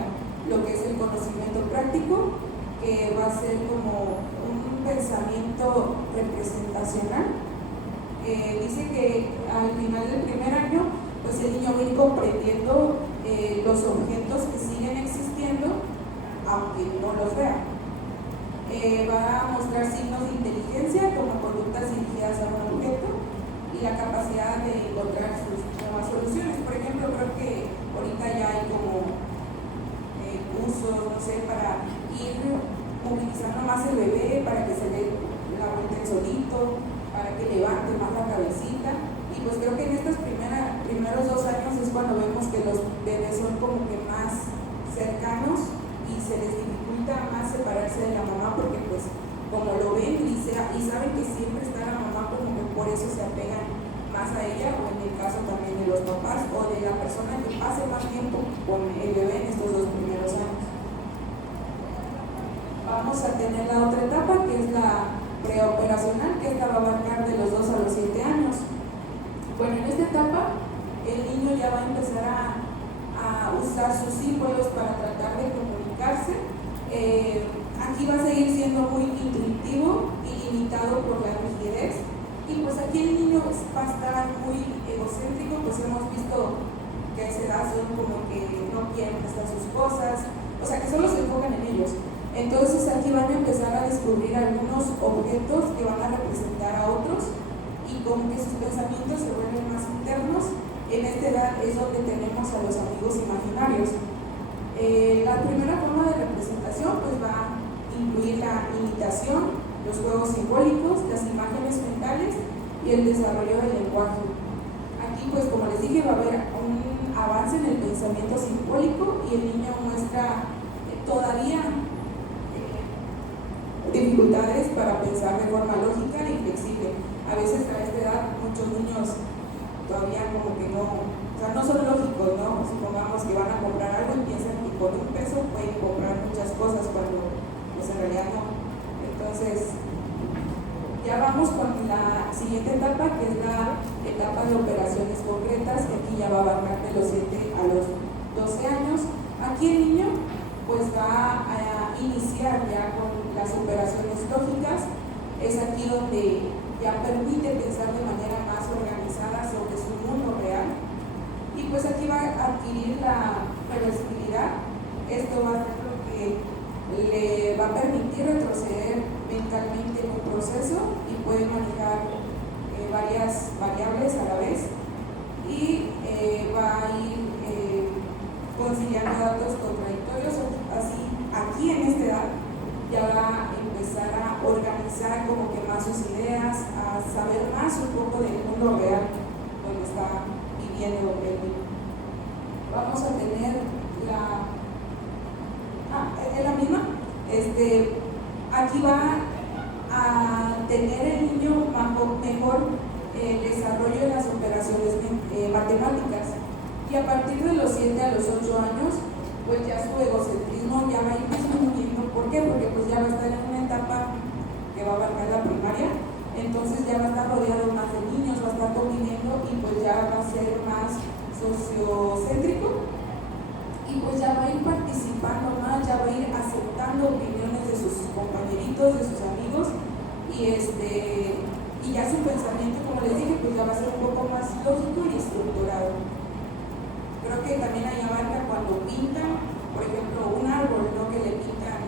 lo que es el conocimiento práctico, que va a ser como un pensamiento representacional. Dice que al final del primer año pues el niño va a ir comprendiendo los objetos que siguen existiendo aunque no los vea. Va a mostrar signos de inteligencia como conductas dirigidas a un objeto y la capacidad de encontrar sus nuevas soluciones. Por ejemplo, creo que ahorita ya hay como cursos, no sé, para ir movilizando más el bebé, para que se dé la vuelta el solito, para que levante más la cabecita. Y pues creo que en estos primeros 2 años es cuando vemos que los bebés son como que más cercanos y se les dificulta más separarse de la mamá, porque pues como lo ven y saben que siempre está la mamá, como que por eso se apegan más a ella, o en el caso también de los papás o de la persona que pase más tiempo con el bebé en estos 2 primeros años. Vamos a tener la otra etapa, que es la preoperacional, que esta va a abarcar de los 2 a los 7 años. Bueno, en esta etapa el niño ya va a empezar a usar sus símbolos para tratar de comunicarse. Aquí va a seguir siendo muy intuitivo y limitado por la rigidez, y pues aquí el niño va a estar muy egocéntrico, pues hemos visto que a esa edad son como que no quieren prestar sus cosas, o sea que solo se enfocan en ellos. Entonces aquí van a empezar a descubrir algunos objetos que van a representar a otros, y como que sus pensamientos se vuelven más internos. En esta edad es donde tenemos a los amigos imaginarios. La primera forma de representación pues va a incluir la imitación, los juegos simbólicos, las imágenes mentales y el desarrollo del lenguaje. Aquí pues como les dije va a haber un avance en el pensamiento simbólico, y el niño muestra todavía dificultades para pensar de forma lógica y flexible. A veces a esta edad muchos niños todavía como que no son lógicos, ¿no? Supongamos que van a comprar algo y piensan que con $1 pueden comprar muchas cosas cuando pues en realidad no. Entonces ya vamos con la siguiente etapa, que es la etapa de operaciones concretas, que aquí ya va a abarcar de los 7 a los 12 años. Aquí el niño pues va a iniciar ya con las operaciones lógicas. Es aquí donde ya permite pensar de manera más organizada sobre su mundo real, y pues aquí va a adquirir la reversibilidad. Esto va a ser lo que le va a permitir retroceder mentalmente en un proceso y puede manejar varias variables a la vez, y va a ir conciliando datos contradictorios. Así, aquí en esta edad ya va a empezar a organizar como que más sus ideas, a saber más un poco del mundo real donde está viviendo el niño. Vamos a tener es la misma. Aquí va a tener el niño mejor desarrollo de las operaciones matemáticas, y a partir de los 7 a los 8 años pues ya su egocentrismo ya va a ir disminuyendo. ¿Por qué? Porque pues ya va a estar en una etapa que va a abarcar la primaria, entonces ya va a estar rodeado más de niños, va a estar conviviendo, y pues ya va a ser más sociocéntrico, y pues ya va a ir participando más, ya va a ir aceptando opiniones de sus compañeritos, de sus amigos, y ya su pensamiento, como les dije, pues ya va a ser un poco más lógico y estructurado. Creo que también hay abarca cuando pintan, por ejemplo, un árbol, ¿no? Que le pintan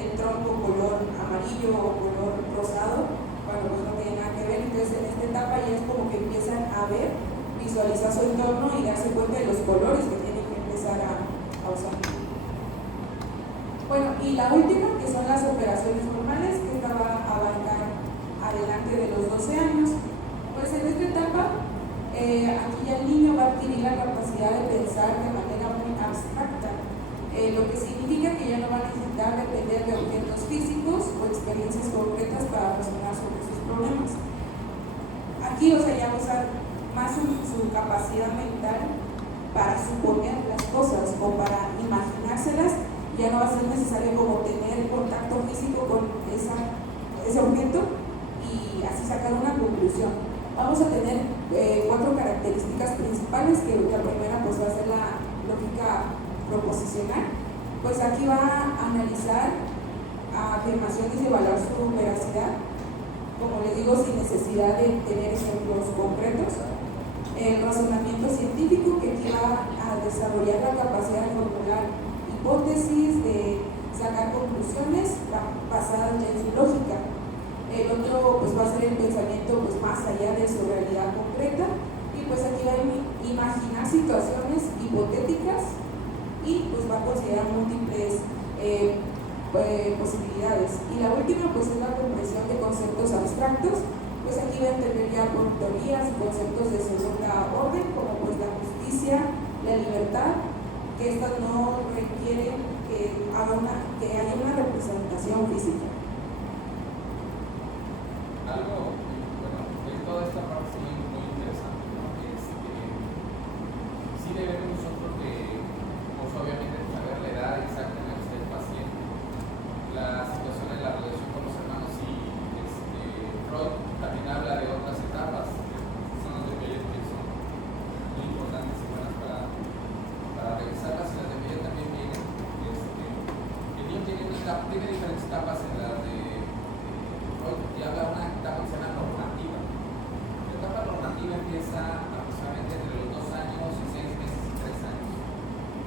el tronco color amarillo o color rosado, cuando pues no tiene nada que ver. Entonces en esta etapa ya es como que empiezan a ver, visualizar su entorno y darse cuenta de los colores que tienen que empezar a usar. Bueno, y la última, que son las operaciones normales, que esta va a abarcar adelante de los 12 años. Pues en esta etapa aquí ya el niño va a adquirir la capacidad de pensar de manera muy abstracta, lo que significa que ya no va a necesitar depender de objetos físicos o experiencias concretas para razonar sobre sus problemas. Aquí, ya va a usar más su capacidad mental para suponer las cosas o para imaginárselas, y ya no va a ser necesario como tener contacto físico con ese objeto y así sacar una conclusión. Vamos a tener 4 características principales, que la primera pues va a ser la lógica proposicional. Pues aquí va a analizar afirmaciones y evaluar su veracidad, como les digo, sin necesidad de tener ejemplos concretos. El razonamiento científico, que aquí va a desarrollar la capacidad de formular hipótesis, de sacar conclusiones basadas en su lógica. El otro pues va a ser el pensamiento pues más allá de su realidad concreta, y pues aquí va a imaginar situaciones hipotéticas y pues va a considerar múltiples posibilidades. Y la última pues es la comprensión de conceptos abstractos. Pues aquí va a entender ya por teorías y conceptos de segunda orden, como pues la justicia, la libertad, que estas no requieren que haya una representación física. Algo, bueno, de toda esta parte muy, muy interesante, ¿no? Sí debemos nosotros de, pues obviamente, saber la edad exacta en la que está el paciente, la situación de la relación con los hermanos, y Freud también habla de otras etapas, que son las de Piaget, que son muy importantes y buenas para revisarlas, y las de Piaget también vienen. El niño tiene diferentes etapas en las de Freud, y habla de una etapa que se llama normativa. La etapa normativa empieza aproximadamente entre los 2 años y 6 meses y 3 años,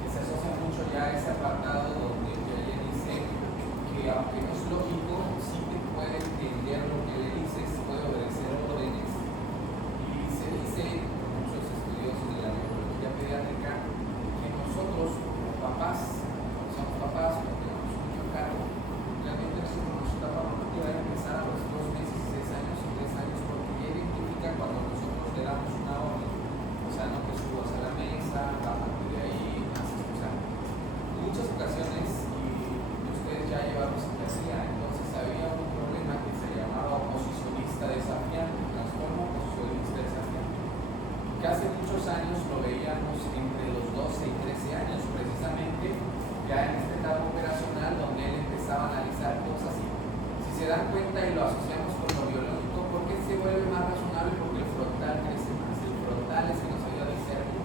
que se asocia mucho ya a ese apartado donde Piaget dice que aunque no es lógico, sí te puede entender lo que le dices, puede obedecer órdenes. Y se dice, por muchos estudiosos de la neurología pediátrica, que nosotros como papás, cuando somos papás, cuando tenemos un niño a cargo, realmente nuestra etapa normativa debe empezar a los 2 meses, 6 años y 3 años, porque ya identifica cuando nosotros le damos una orden. O sea, no te subas a la mesa, bájate de ahí, haces, o sea, en muchas ocasiones, y ustedes ya llevaron psiquiatría, entonces había un problema que se llamaba oposicionista desafiante, trastorno oposicionista desafiante, que hace muchos años lo veíamos entre los 12 y 13 años, precisamente ya en esta etapa operacional donde él empezaba a analizar cosas, y si se dan cuenta y lo asociamos con lo biológico, ¿por qué se vuelve más razonable? Porque el frontal crece más, el frontal es que nos ayuda a discernir.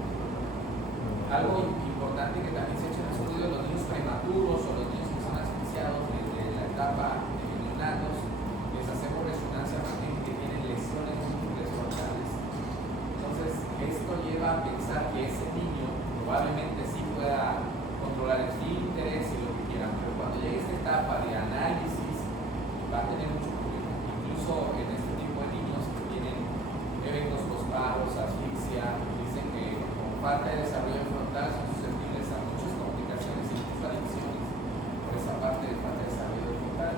Algo importante que también se ha hecho en estudios de los niños prematuros o los niños que son asfixiados desde la etapa de neonatos, les hacemos resonancia magnética que tienen lesiones múltiples frontales. Entonces, esto lleva a pensar que ese niño probablemente sí pueda controlar esfínteres y lo que quieran, pero cuando llegue esta etapa de análisis va a tener mucho problema. Incluso en este tipo de niños que tienen eventos postparos, asfixia, dicen que con falta de desarrollo frontal son susceptibles a muchas complicaciones y muchas adicciones por esa parte de falta de desarrollo frontal.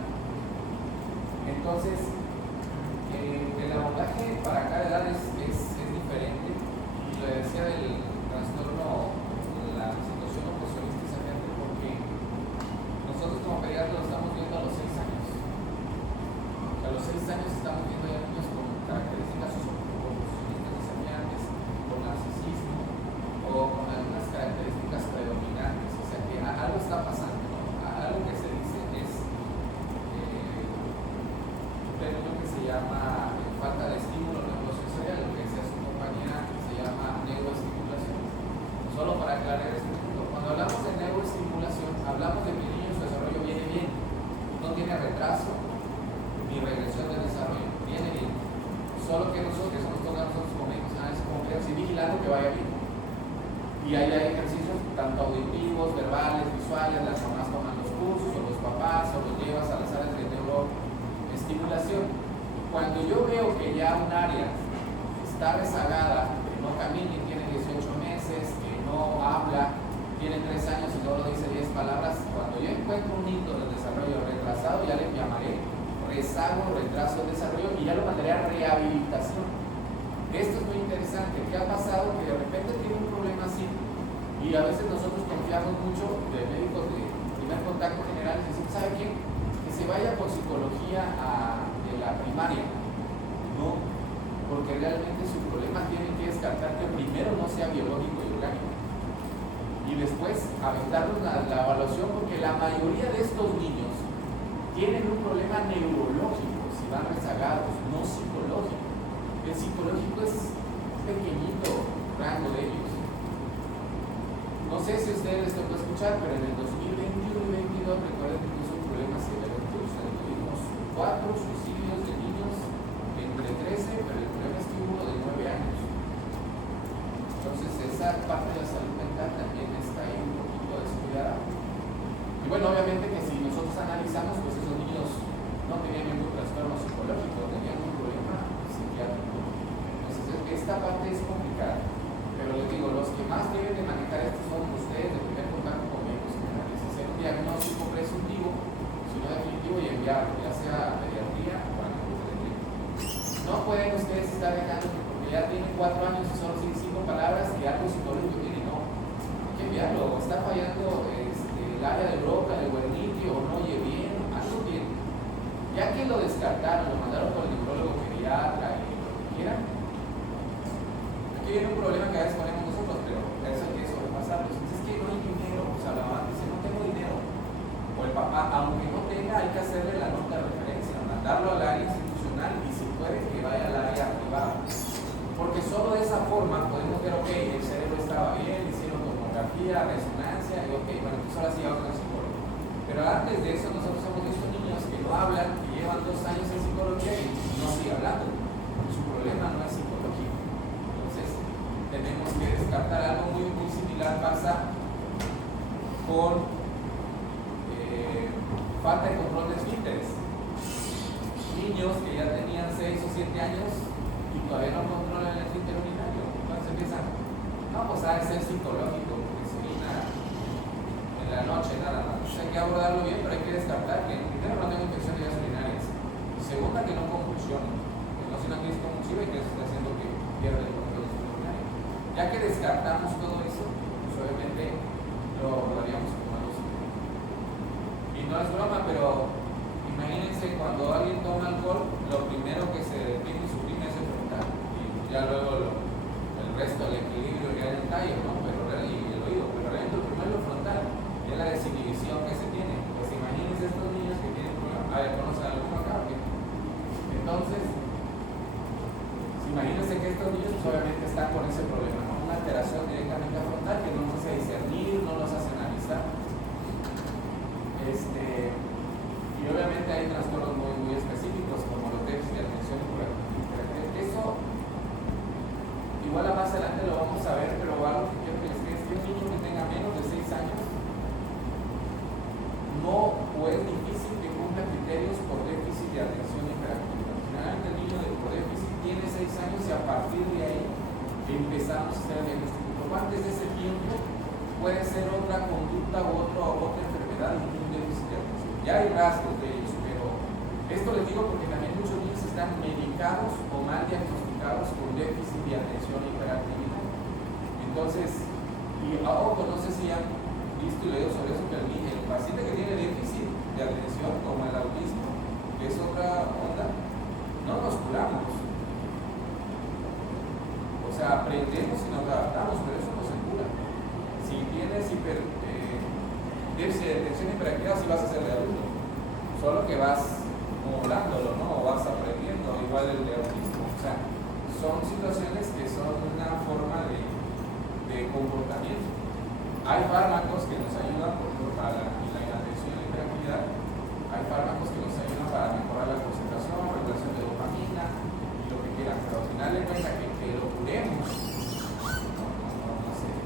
Entonces, el abordaje para cada edad es diferente, y lo decía del trastorno, la situación oposicionista desafiante, porque nosotros como pediatras lo estamos viendo a los 6 años. A los 6 años estamos viendo ya niños con características oposicionistas desafiantes, con narcisismo o con algunas características predominantes. O sea que algo está pasando, ¿no? Algo que se dice es un término que se llama falta de estímulo neurosensorial, lo que decía su compañera, que se llama neuroestimulación. Solo para aclarar este punto, cuando hablamos de neuroestimulación, hablamos de que el niño en su desarrollo viene bien, no tiene retraso ni regresión del desarrollo, viene bien. Solo que nosotros, que somos todos nosotros como médicos, y vigilando que vaya bien. Y ahí hay ejercicios tanto auditivos, verbales, visuales, las mamás toman los cursos, o los papás, o los llevas a las áreas de neuroestimulación. Cuando yo veo que ya un área está rezagada, que no camina y tiene 18 meses, que no habla, tiene 3 años y solo dice 10 palabras, cuando yo encuentro un hito del desarrollo retrasado, ya le llamaré rezago, retraso del desarrollo, y ya lo mandaré a rehabilitación. Esto es muy interesante. ¿Qué ha pasado? Que de repente tiene un problema así, y a veces nosotros confiamos mucho de médicos de primer contacto general y decimos, ¿sabe qué? Que se vaya por psicología de la primaria. No, porque realmente su problema tiene que descartar que primero no sea biológico y orgánico. Y y después aventarnos la evaluación, porque la mayoría de estos niños tienen un problema neurológico, si van rezagados, no psicológico. El psicológico es pequeñito rango de ellos. No sé si a ustedes les tocó escuchar, pero en el 2021 y 2022 recuerden que es un problema severo. Tuvimos 4 suicidios de niños entre 13, pero el problema es que hubo uno de 9 años. Entonces esa parte de la salud mental también está ahí un poquito descuidada. Y bueno, obviamente que si nosotros analizamos, pues esos niños no tenían ningún trastorno psicológico, tenían un problema psiquiátrico. Entonces esta parte es complicada. Pero les digo, los que más deben de manejar esto son ustedes de primer contacto con médicos generales. Hacer un diagnóstico presuntivo, sino definitivo, y enviarlo, ya sea a pediatría o a neuropediatría. No pueden ustedes estar dejando que porque ya tienen 4 años y solo 5 palabras que algo psicológico tiene, no. Hay que enviarlo, está fallando el área de broca, el guernitio, o no oye bien, algo tiene. Ya que lo descartaron, lo mandaron con el neurólogo pediatra y lo que quieran, aquí viene un problema que a veces ponemos nosotros, pero eso hay que sobrepasarlo. Entonces es que no hay dinero, o sea, la mamá dice no tengo dinero, o el papá, aunque no tenga, hay que hacerle la nota de referencia, mandarlo al área institucional y si puede que vaya al área privada, porque solo de esa forma podemos ver, ok, el cerebro estaba bien, hicieron tomografía, resonancia, y ok, bueno, pues ahora sí vamos al psicólogo. Pero antes de eso nosotros hemos visto niños que no hablan, que llevan 2 años en psicología y no siguen hablando. Su problema no es psicológico. Entonces tenemos que descartar algo muy similar. Pasa con falta de control de esfínteres. Niños que ya tenían 6 o 7 años y todavía no controlan el esfínter urinario. Entonces piensan, no, pues ha de ser psicológico, porque se orina en la noche nada más. Hay que abordarlo bien, pero hay que descartar que primero no tenga infección de vías urinarias, segunda que no convulsione, que no sea una crisis convulsiva y que eso esté haciendo que pierda el control del sistema urinario. Ya que descartamos todo eso, pues obviamente lo abordaríamos como algo psicológico. Y no es broma, pero imagínense cuando alguien toma alcohol, lo primero que se tiene y suprime es el frontal, y ya luego el resto, el equilibrio que hay en el tallo, ¿no? Y el oído, pero realmente lo primero es lo frontal, y es la desinhibición que se tiene. Pues imagínense estos niños que tienen problemas. A ver, ¿conocen alguno acá o qué? Entonces, imagínense que estos niños pues, obviamente están con ese problema, ¿no? Una alteración directamente frontal que no nos hace discernir, no nos hace analizar. Y obviamente hay trastornos muy específicos como los déficits de atención y hiperactividad. Eso igual más adelante lo vamos a ver, pero algo que quiero que les quede es que un niño que tenga menos de 6 años no, o es difícil que cumpla criterios por déficit de atención y hiperactividad. Generalmente el niño por déficit tiene 6 años y a partir de ahí empezamos a hacer el diagnóstico. Antes de ese tiempo puede ser otra conducta u otra enfermedad y un déficit de atención. Ya hay rasgos de ellos, pero esto les digo porque también muchos niños están medicados o mal diagnosticados con déficit de atención y hiperactividad. Entonces, no sé si han visto y leído sobre eso, pero el paciente que tiene déficit de atención, como el autismo, que es otra onda, no nos curamos. O sea, aprendemos y nos adaptamos, pero eso no se cura. Si tienes déficit de atención y hiperactividad, sí vas a ser de adulto, solo que vas modulándolo, ¿no? O vas aprendiendo, igual el de autismo. O sea, son situaciones que son una forma de comportamiento. Hay fármacos que nos ayudan para la inatención y la hiperactividad. Hay fármacos que nos ayudan para mejorar la concentración, regulación de dopamina y lo que quieran, pero al final de cuentas que lo curemos,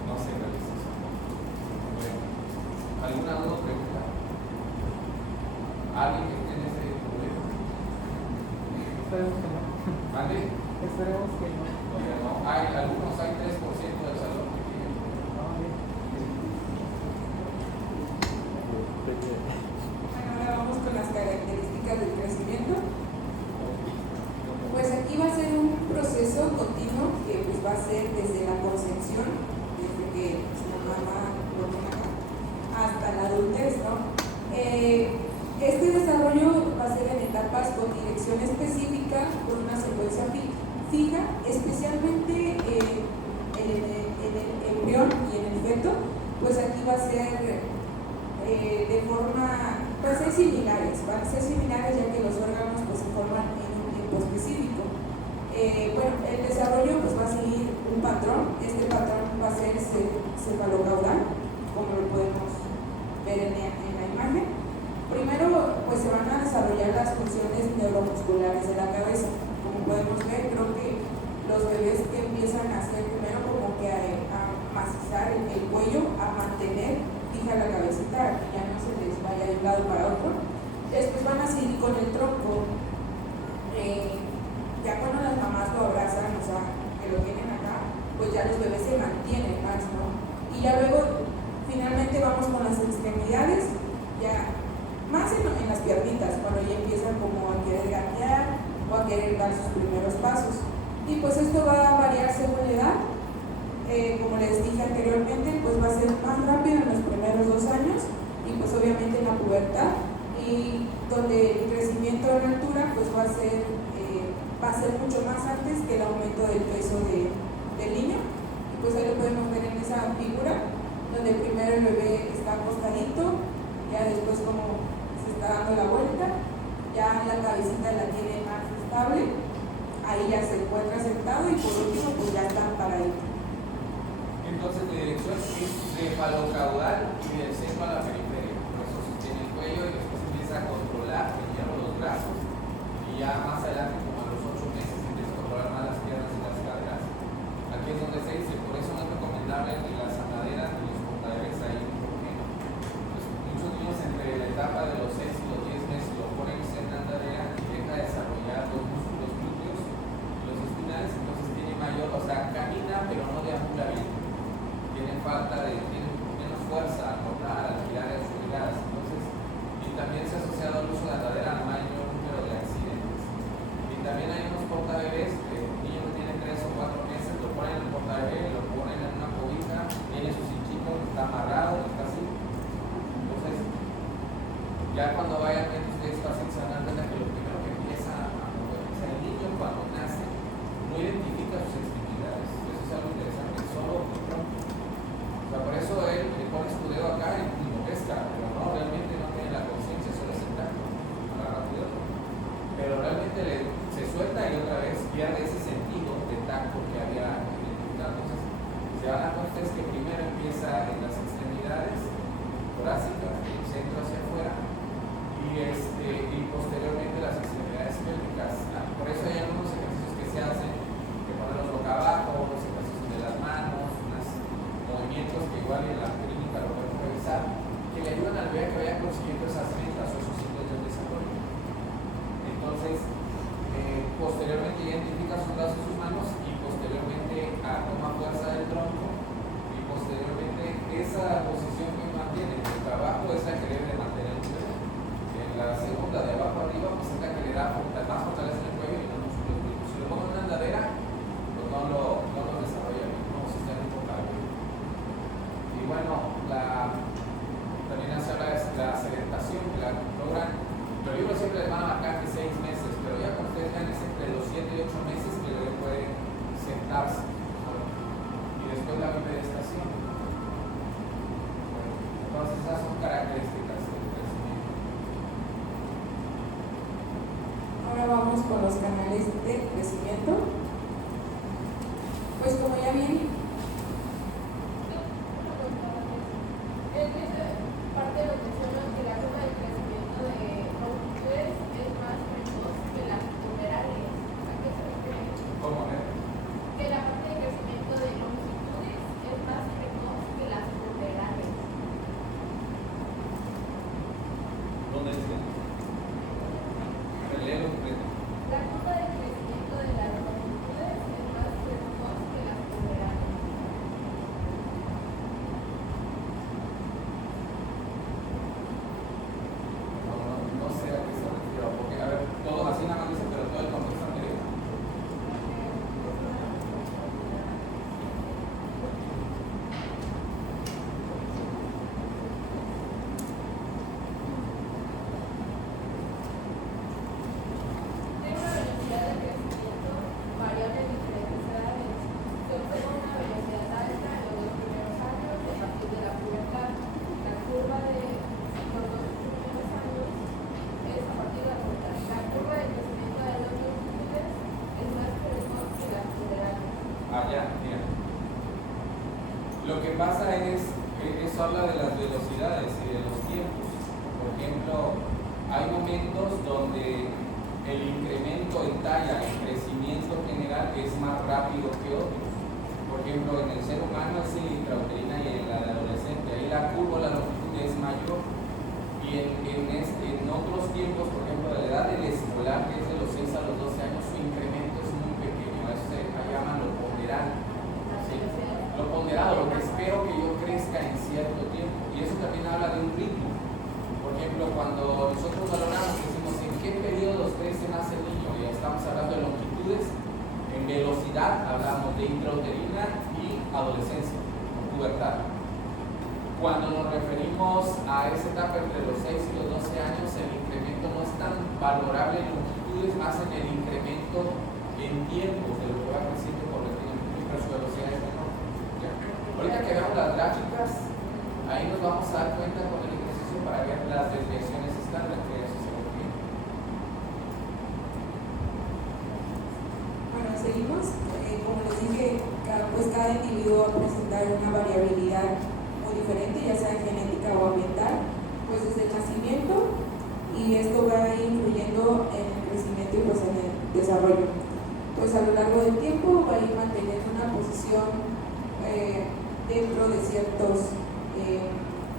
no se realiza eso. Bueno, ¿alguna duda o pregunta? ¿Alguien que tiene ese problema? Esperemos que no. ¿Vale? Esperemos que no. Todavía no. Hay 3% del salón que tienen. Bueno, ahora vamos con las características del crecimiento. Pues aquí va a ser un proceso continuo que pues, va a ser desde la concepción, desde que la mamá lo toma acá, hasta la adultez, ¿no? Este desarrollo va a ser en etapas con dirección específica, con una secuencia fija, especialmente en el embrión y en el feto, pues empiezan a hacer primero como que a macizar el cuello, a mantener fija la cabecita, que ya no se les vaya de un lado para otro. Después van a seguir con el tronco. Ya cuando las mamás lo abrazan, o sea, que lo tienen acá, pues ya los bebés se mantienen más, ¿no? Y ya luego, finalmente vamos con las extremidades, ya más en las piernitas, cuando ya empiezan como a querer gatear o a querer dar sus primeros pasos. Y pues esto va a variar según la edad. Como les dije anteriormente, pues va a ser más rápido en los primeros 2 años y pues obviamente en la pubertad, y donde el crecimiento en altura pues va a ser mucho más antes que el aumento del peso del niño. Y pues ahí lo podemos ver en esa figura, donde primero el bebé está acostadito, ya después como se está dando la vuelta, ya la cabecita la tiene más estable, ahí ya se encuentra sentado y por último pues ya están paraditos. Entonces la dirección es de palocaudal y del centro a la periferia. Por eso sostiene el cuello y después empieza a controlar primero los brazos y ya más adelante, como a los 8 meses, empieza a controlar más las piernas y las caderas. Aquí es donde se dice, por eso no es recomendable ni las andaderas ni los portabebés ahí, porque pues, muchos niños entre la etapa de los 6 y los 10 meses lo ponen en una andadera y deja de desarrollar los músculos glúteos y los espinales, entonces tiene mayor, o sea, camina pero no deambula bien. Tienen menos fuerza al cortar, al girar, a subirlas. Entonces, y también se ha asociado al uso de la andadera al mayor número de accidentes. Y también hay unos portabebés que el niño que tiene 3 o 4 meses lo ponen en el portabebé, lo ponen en una cobija, tiene su cinchito, está amarrado, está así. Entonces, ya cuando vayan viendo ustedes pacientes se van a dar cuenta que lo primero que empieza a mover, o sea, el niño cuando nace no identifica sus extremidades. Eso es algo interesante, solo el tronco. O sea, por eso él le pones tu dedo acá y lo pesca, pero no, realmente no tiene la conciencia, solo es el tacto, agarra tu dedo. Pero realmente se suelta y otra vez pierde ese sentido de tacto que había identificado. Entonces, se van a dar cuenta ustedes que primero empieza en las extremidades torácicas, del centro hacia afuera, y posteriormente las extremidades pélvicas. Por eso hay algunos ejercicios que se hacen, que ponerlos boca abajo, los ejercicios de las manos, movimientos que igual en la clínica lo podemos revisar, que le ayudan al bebé a que vaya consiguiendo esas metas o esos ciclos de desarrollo. Entonces, posteriormente identifica sus brazos y sus manos y posteriormente toma fuerza del tronco y posteriormente esa posición que mantiene en el trabajo es la que debe de mantener el bebé. En la segunda, de abajo arriba, pues es la que le da más fortaleza en el cuello y no los músculos glúteos. Si lo pongo en una andadera, pues no lo desarrolla bien, como si esté enfocado. Y bueno, también se habla de la sedentación, que la logran. Los libros siempre les van a marcar que 6 meses, pero ya como ustedes ven es entre los 7 y 8 meses que el bebé puede sentarse. Y después la bipedestación. Entonces esas son características del crecimiento. Ahora vamos con los canales de crecimiento. Pues como ya bien parte de lo que mencionan, que la curva de crecimiento de longitudes es más precoz que las laterales. ¿A qué se refiere? ¿Cómo? Que la parte de crecimiento de longitudes es más precoz que las laterales. ¿Dónde dice? Relevo completo. La curva de crecimiento de las longitudes es más precoz que las laterales. No sé a qué se refiere, porque a ver, todos así nada más dicen, pero todo el contexto anterior. Tiene una velocidad de crecimiento variable en diferentes edades. Se observa una velocidad alta en los 2 primeros años y a partir de la pubertad. La curva de los 2 primeros años es a partir de la pubertad. La curva de crecimiento de los longitudes es más precoz que las laterales. Ya, mira. Lo que pasa es que eso habla de las velocidades y de los tiempos. Por ejemplo, hay momentos donde el incremento en talla, el crecimiento general es más rápido que otros. por ejemplo, en el ser humano es en intrauterina y en la de adolescente, ahí la curva, la longitud es mayor. Y en otros tiempos, por ejemplo, de la edad del escolar, que es de los 6 a los 12 años, su incremento es muy pequeño, a eso se llama lo ponderal. ¿Sí? Lo ponderado, lo que espero que yo crezca en cierto tiempo. Y eso también habla de un ritmo. Por ejemplo, cuando nosotros valoramos, decimos en qué periodos crece más el niño, ya estamos hablando de longitudes, en velocidad hablamos de intrauterina y adolescencia, pubertad. Cuando nos referimos a esa etapa entre los 6 y los 12 años, el incremento no es tan valorable en longitudes, más en el incremento en tiempos de lo que va creciendo correctamente, pero su velocidad es menor. ¿Ya? Ahorita que veamos las gráficas, ahí nos vamos a dar cuenta con el ejercicio para ver las desviaciones estándar que eso se refiere. Bueno, seguimos. Como les dije, cada individuo va a presentar una variabilidad muy diferente, ya sea genética o ambiental, pues desde el nacimiento, y esto va a ir influyendo en el crecimiento y pues en el desarrollo. Pues a lo largo del tiempo va a ir manteniendo una posición dentro de ciertos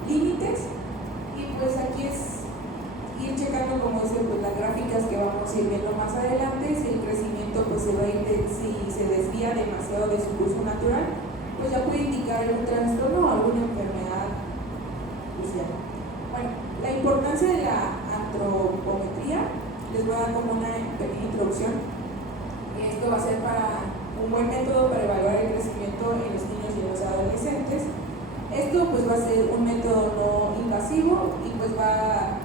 límites, y pues aquí es ir checando, como dicen, pues las gráficas que vamos a ir viendo más adelante. Si el crecimiento pues se va a ir, si se desvía demasiado de su curso natural, pues ya puede indicar algún trastorno o alguna enfermedad crucial. Bueno, la importancia de la antropometría, les voy a dar como una pequeña introducción. Esto va a ser para un buen método para evaluar el crecimiento en los niños y en los adolescentes. Esto pues va a ser un método no invasivo y pues va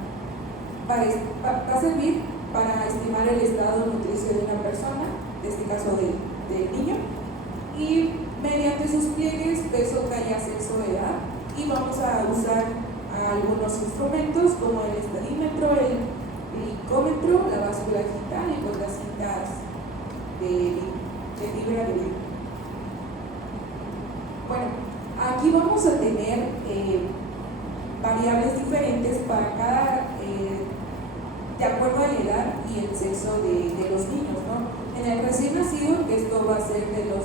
a servir para estimar el estado nutricio de una persona, en este caso del niño, y mediante sus pliegues, peso, talla, sexo, edad, y vamos a usar algunos instrumentos como el estadímetro, el glicómetro, la báscula digital y pues las cintas de fibra de vidrio. Bueno, aquí vamos a tener variables diferentes para cada, de acuerdo a la edad y el sexo de los niños, ¿no? En el recién nacido, que esto va a ser de los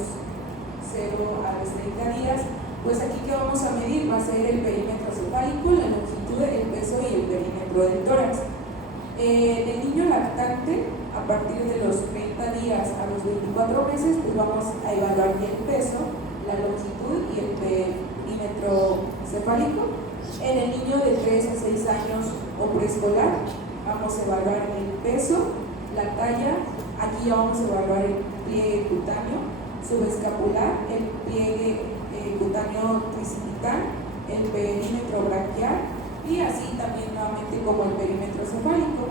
0 a los 30 días, pues aquí que vamos a medir va a ser el perímetro cefálico, la longitud, el peso y el perímetro del tórax. El niño lactante, a partir de los 30 días a los 24 meses, pues vamos a evaluar el peso, la longitud y el perímetro cefálico. En el niño de 3 a 6 años o preescolar, vamos a evaluar el peso, la talla, aquí ya vamos a evaluar el pliegue cutáneo subescapular, el pliegue cutáneo tricipital, el perímetro braquial y así también nuevamente como el perímetro cefálico.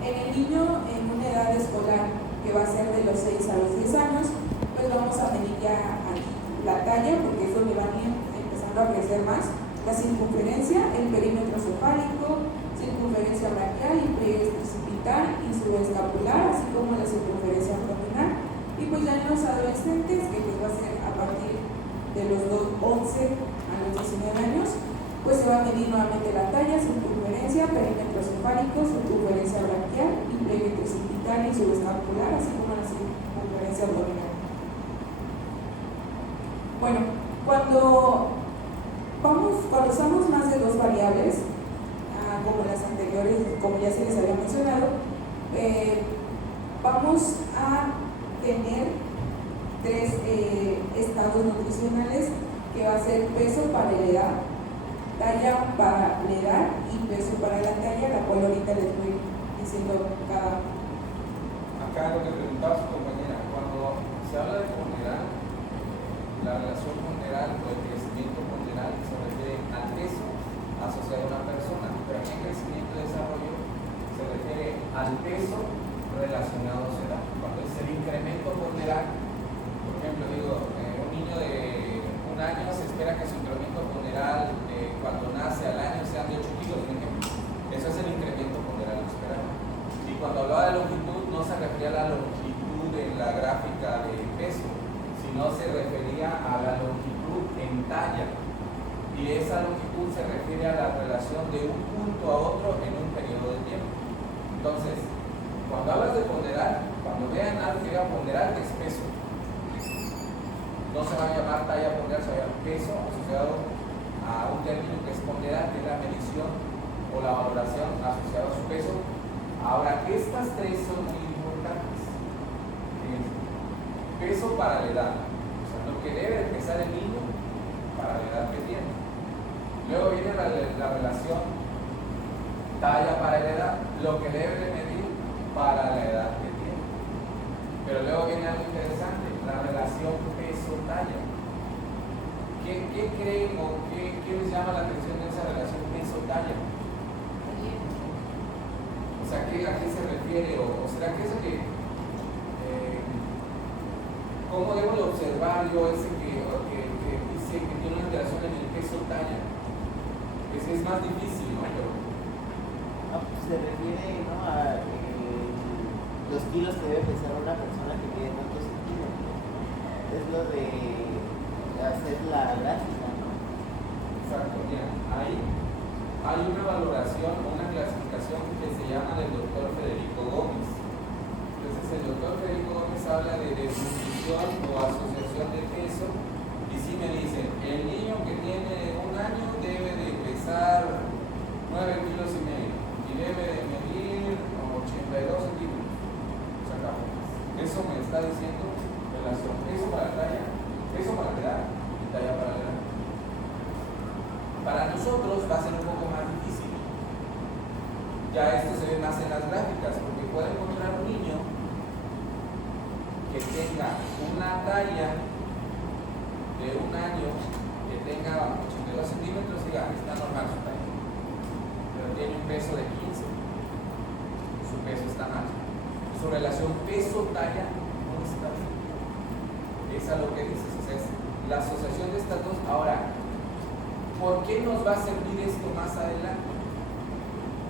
En el niño en una edad escolar que va a ser de los 6 a los 10 años, pues vamos a medir ya aquí la talla, porque es donde van empezando a crecer más, la circunferencia, el perímetro cefálico, circunferencia braquial y pliegue tricipital y subescapular, así como la circunferencia abdominal. Y pues ya en los adolescentes, que pues va a ser a partir de los 11 a los 19 años, pues se va a medir nuevamente la talla, circunferencia, perímetro cefálico, circunferencia braquial y pliegue tricipital y subescapular, así como la circunferencia abdominal. Bueno, cuando usamos más de dos variables, como las anteriores, como ya se les había mencionado, vamos a tener tres estados nutricionales, que va a ser peso para la edad, talla para la edad y peso para la talla, la cual ahorita les voy diciendo cada. Acá lo que preguntaba su compañera, cuando se habla de ponderal, la relación ponderal o el crecimiento ponderal se refiere al peso asociado a una persona, pero aquí el crecimiento y desarrollo se refiere al peso relacionado a su edad. Cuando es el incremento ponderal, por ejemplo, un niño de 1 año se espera que su incremento ponderal cuando nace al año sean de 8 kilos, por ejemplo. Eso es el incremento ponderal esperado. Y cuando hablaba de longitud, no se refería a la longitud en la gráfica de peso, sino se refería a la longitud en talla. Y esa longitud se refiere a la relación de un punto a otro en un periodo de tiempo. Entonces, cuando hablas de ponderal, cuando vean algo que diga ponderal, es peso. No se va a llamar talla ponderal, se va a llamar peso asociado a un término que es ponderal, que es la medición o la valoración asociada a su peso. Ahora, estas tres son muy importantes. Peso para la edad, o sea, lo que debe de pesar el niño para la edad que tiene. Luego viene la relación talla para la edad, lo que debe de medir para la edad que tiene. Pero luego viene algo interesante, la relación peso-talla. ¿Qué creen o qué les llama la atención de esa relación peso-talla? O sea, ¿a qué se refiere? ¿O será que eso que... ¿Cómo debo de observar yo ese que dice que tiene una interacción en el peso-talla? Ese es más difícil, ¿no? Pero, Pues se refiere, ¿no?, a los kilos que debe pesar una persona que mide tantos centímetros. Es lo de hacer la gráfica, ¿no? exacto, mira, ahí hay una valoración, una clasificación que se llama del doctor Federico Gómez. Entonces el doctor Federico Gómez habla de distribución o asociación de peso y si me dicen, el niño que tiene 1 año debe de pesar 9,5 kilos y debe de medir 82 centímetros. O sea, eso me está diciendo relación peso para la talla, peso para la edad y talla para la edad. Para nosotros va a ser un poco más difícil. Ya esto se ve más en las gráficas, porque puede encontrar un niño que tenga una talla de 1 año, que tenga 82 centímetros, diga, está normal su talla, pero tiene un peso de 15, su peso está mal. Su relación peso-talla no está bien. Es a lo que dices, o sea, es la asociación de estas dos. Ahora, ¿por qué nos va a servir esto más adelante?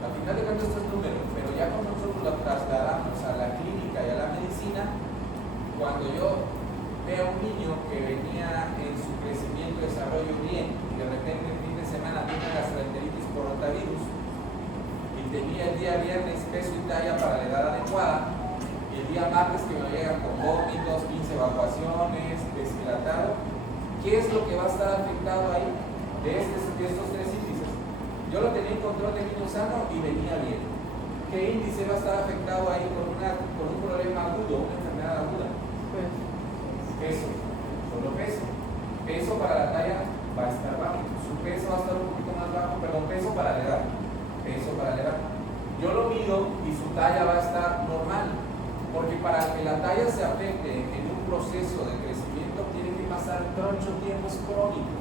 Al final de cuentas esto es número, pero ya cuando nosotros lo trasladamos a la clínica y a la medicina, cuando yo veo a un niño que venía en su crecimiento y desarrollo bien y de repente el fin de semana tiene gastroenteritis por rotavirus y tenía el día viernes peso y talla para la edad adecuada y el día martes que me llegan con vómitos, 15 evacuaciones, deshidratado, ¿qué es lo que va a estar afectado ahí de estos 3 índices? Yo lo tenía en control de niño sano y venía bien. ¿Qué índice va a estar afectado ahí con un problema agudo, una enfermedad aguda? Peso, solo peso. Peso para la talla va a estar bajo. Su peso va a estar un poquito más bajo, perdón, peso para la edad. Peso para la edad. Yo lo mido y su talla va a estar normal. Porque para que la talla se afecte en un proceso de crecimiento tiene que pasar mucho tiempo crónico.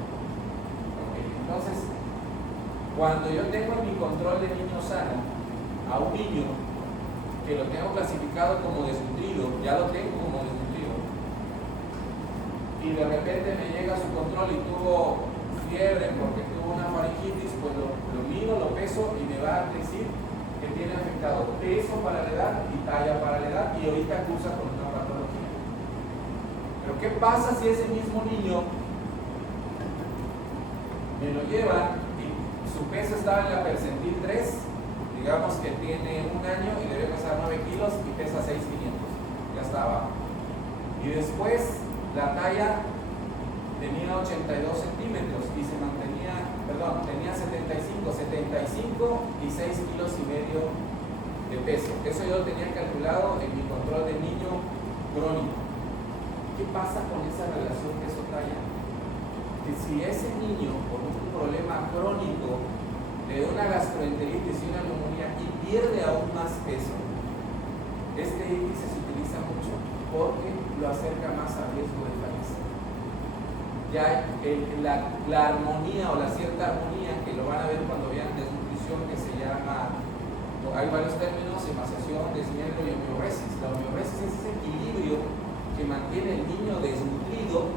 Okay. Entonces, cuando yo tengo en mi control de niño sano a un niño que lo tengo clasificado como desnutrido, ya lo tengo como desnutrido, y de repente me llega a su control y tuvo fiebre porque tuvo una faringitis, pues lo mido, lo peso y me va a decir que tiene afectado peso para la edad y talla para la edad y ahorita cursa con una patología. Pero ¿qué pasa si ese mismo niño me lo llevan y su peso estaba en la percentil 3? Digamos que tiene 1 año y debe pesar 9 kilos y pesa 6,500, ya está abajo. Y después la talla tenía 82 centímetros y se mantenía, tenía 75 y 6,5 kilos de peso. Eso yo lo tenía calculado en mi control de niño crónico. ¿Qué pasa con esa relación peso-talla? Que si ese niño con un problema crónico le da una gastroenteritis y una neumonía y pierde aún más peso, este índice se utiliza mucho porque lo acerca más a riesgo de fallecer. Ya la armonía o la cierta armonía que lo van a ver cuando vean desnutrición, que se llama, hay varios términos, emaciación, deshidratación y homeoresis. La homeoresis es ese equilibrio que mantiene el niño desnutrido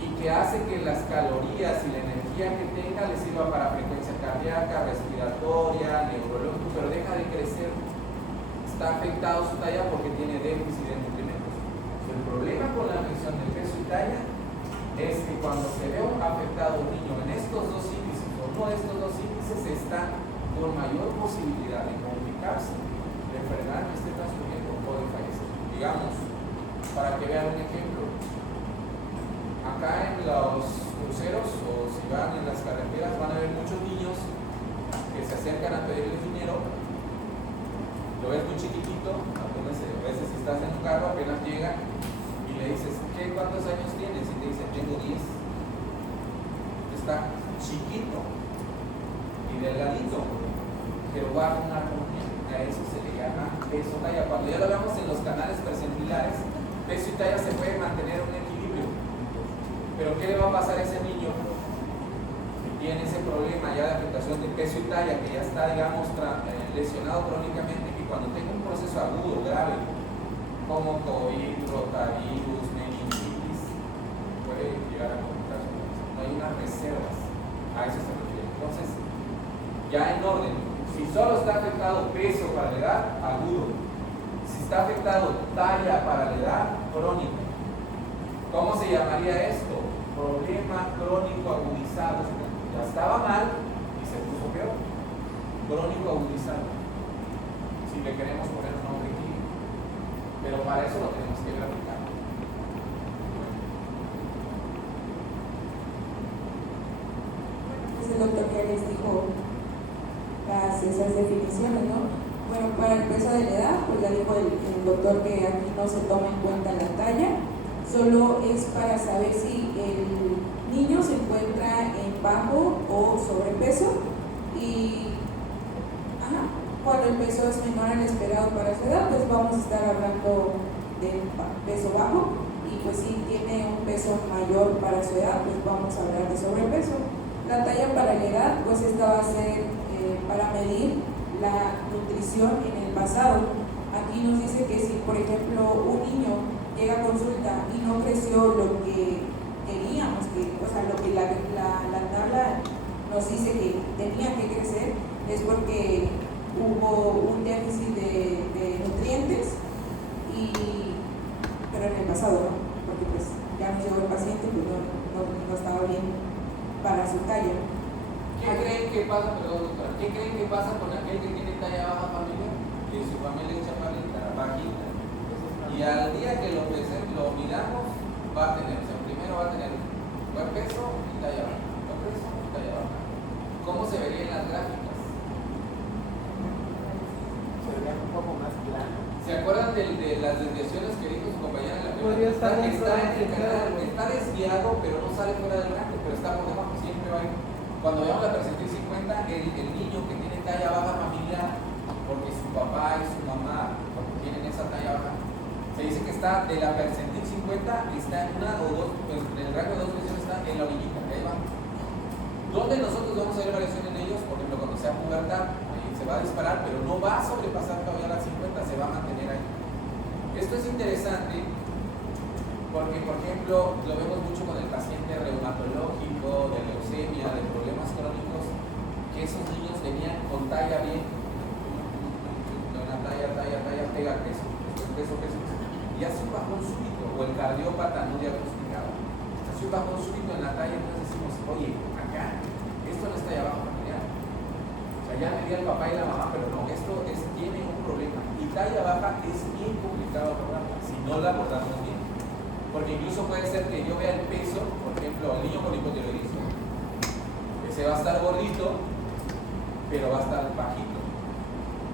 y que hace que las calorías y la energía que tenga le sirva para frecuencia cardíaca, respiratoria, neurológica, pero deja de crecer. Está afectado su talla porque tiene déficit de nutrimentos. El problema con la medición de peso y talla es que cuando se ve afectado un niño en estos 2 índices o no estos 2 índices, está con mayor posibilidad de complicarse, de enfermar en este transcurriendo o de fallecer. Digamos, para que vean un ejemplo, acá en los cruceros o si van en las carreteras van a ver muchos niños que se acercan a pedirles dinero. Lo ves muy chiquitito, a veces si estás en un carro apenas llega y le dices, ¿cuántos años tienes? Y te dice, tengo 10. Está chiquito y delgadito, pero guarda una armonía. A eso se le llama peso talla. Cuando ya lo vemos en los canales percentilares, peso y talla se puede mantener un equilibrio. Pero ¿qué le va a pasar a ese niño que tiene ese problema ya de afectación de peso y talla, que ya está, digamos, lesionado crónicamente, que cuando tenga un proceso agudo, grave, como COVID, rotavirus, meningitis, puede llegar a complicarse? No hay unas reservas, a eso se refiere. Entonces, ya en orden, si solo está afectado peso para la edad, agudo. Si está afectado talla para la edad, crónico. ¿Cómo se llamaría esto? Problema crónico agudizado. Ya estaba mal y se puso peor. Crónico agudizado. Si le queremos poner un nombre aquí. Pero para eso lo tenemos que graficar. Pues el doctor ya les dijo esas definiciones, ¿no? Bueno, para el peso de la edad, pues ya dijo el doctor que aquí no se toma en cuenta la talla, solo es para saber si el niño se encuentra en bajo o sobrepeso y cuando el peso es menor al esperado para su edad, pues vamos a estar hablando de peso bajo y pues si tiene un peso mayor para su edad, pues vamos a hablar de sobrepeso. La talla para la edad, pues esta va a ser para medir la nutrición en el pasado. Aquí nos dice que si, por ejemplo, un niño llega a consulta y no creció lo que queríamos, o sea, lo que la tabla nos dice que tenía que crecer, es porque hubo un déficit de nutrientes, pero en el pasado, ¿no? Porque pues ya nos llegó el paciente, pues no estaba bien para su talla. ¿Qué creen que pasa, perdón, doctora? ¿Qué creen que pasa con aquel que tiene talla baja familiar? Que su familia es chaparrita, bajita. Y al día que lo miramos, va a tener, o sea, primero va a tener buen peso y talla baja. Buen peso y talla baja. ¿Cómo se vería en las gráficas? Se vería un poco más plano. ¿Se acuerdan de las desviaciones que dijo su compañera en la Podría estar dentro está, del canal. está desviado, pero no sale fuera del rango, pero está por debajo, siempre va a ir. Cuando veamos la percentil 50, el niño que tiene talla baja familiar, porque su papá y su mamá porque tienen esa talla baja, se dice que está de la percentil 50, está en una o dos, pues en el rango de 2 mediciones está en la orillita, ahí va. ¿Dónde nosotros vamos a ver variación en ellos? Por ejemplo, cuando sea pubertad, se va a disparar, pero no va a sobrepasar todavía las 50, se va a mantener ahí. Esto es interesante porque, por ejemplo, lo vemos mucho con el paciente reumatológico, de leucemia, de problemas crónicos, que esos niños venían con talla bien, una talla, pega peso, y hace un bajón súbito, o el cardiópata no diagnosticado, hace un bajón súbito en la talla, entonces decimos, oye, acá, esto no está allá abajo familiar. O sea, ya me dio el papá y la mamá, pero no, esto tiene un problema, y talla baja es bien complicado abordarla, si no la abordamos bien. Porque incluso puede ser que yo vea el peso, por ejemplo, el niño con hipotiroidismo, ese va a estar gordito, pero va a estar bajito.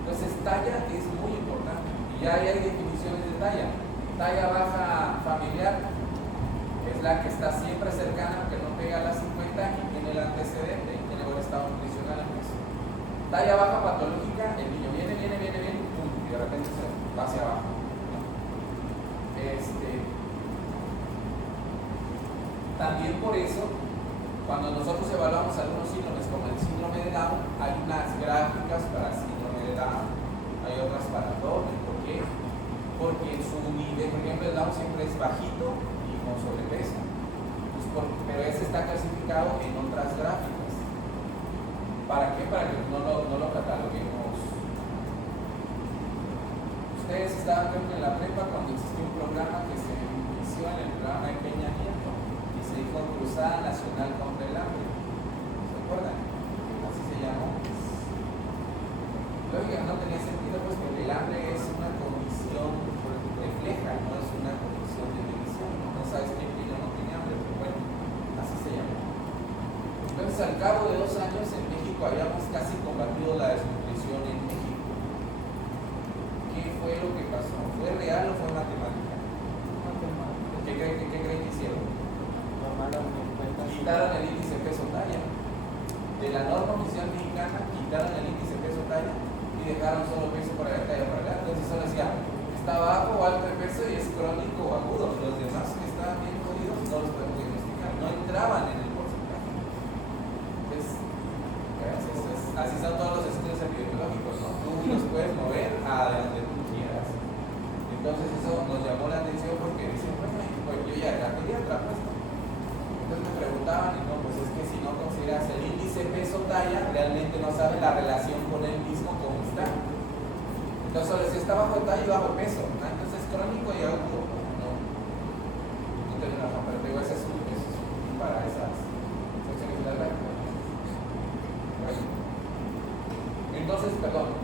Entonces, talla es muy importante. Y ya hay definiciones de talla. Talla baja familiar es la que está siempre cercana, que no pega a las 50 y tiene el antecedente, y tiene buen estado nutricional en eso. Talla baja patológica, el niño viene, pum, y de repente se va hacia abajo. También por eso, cuando nosotros evaluamos algunos síndromes como el síndrome de Down, hay unas gráficas para el síndrome de Down, hay otras para Down. ¿Por qué? Porque en su nivel, por ejemplo, el Down siempre es bajito y con sobrepeso. Pero ese está clasificado en otras gráficas. ¿Para qué? Para que no lo cataloguemos. Ustedes estaban creo que en la prepa cuando existió un programa que se inició en el programa de Peña Nieto. Se dijo Cruzada Nacional contra el Hambre. ¿Se acuerdan? Así se llamó. Lógica, no tenía sentido, pues porque el hambre es una condición refleja, no es una condición de medición. No sabes quién tiene o no tiene hambre, pero bueno. al cabo de 2 años en México habíamos casi combatido la desnutrición en México. ¿Qué fue lo que pasó? ¿Fue real o fue matemática? ¿Qué creen que hicieron? Quitaron el índice peso-talla. De la norma oficial mexicana, quitaron el índice peso-talla y dejaron solo peso para allá, talla para acá. Entonces solo decía, está bajo o alto de peso y es crónico o agudo. Los demás que estaban bien jodidos no los podemos diagnosticar, no entraban en el porcentaje. Entonces, así son todos los estudios epidemiológicos, ¿no? Tú los puedes mover a donde tú quieras. Entonces eso nos llamó la atención porque dicen, bueno, pues yo ya era pediatra, pues, ¿no? Entonces me preguntaban, y no, pues es que si no consideras el índice peso-talla, realmente no sabes la relación con él mismo cómo está. Entonces, si está bajo talla y bajo peso, ¿no? Entonces es crónico y agudo. No tengo razón, pero digo, ese es para esas secciones de la gráfica. Bueno. Entonces, perdón,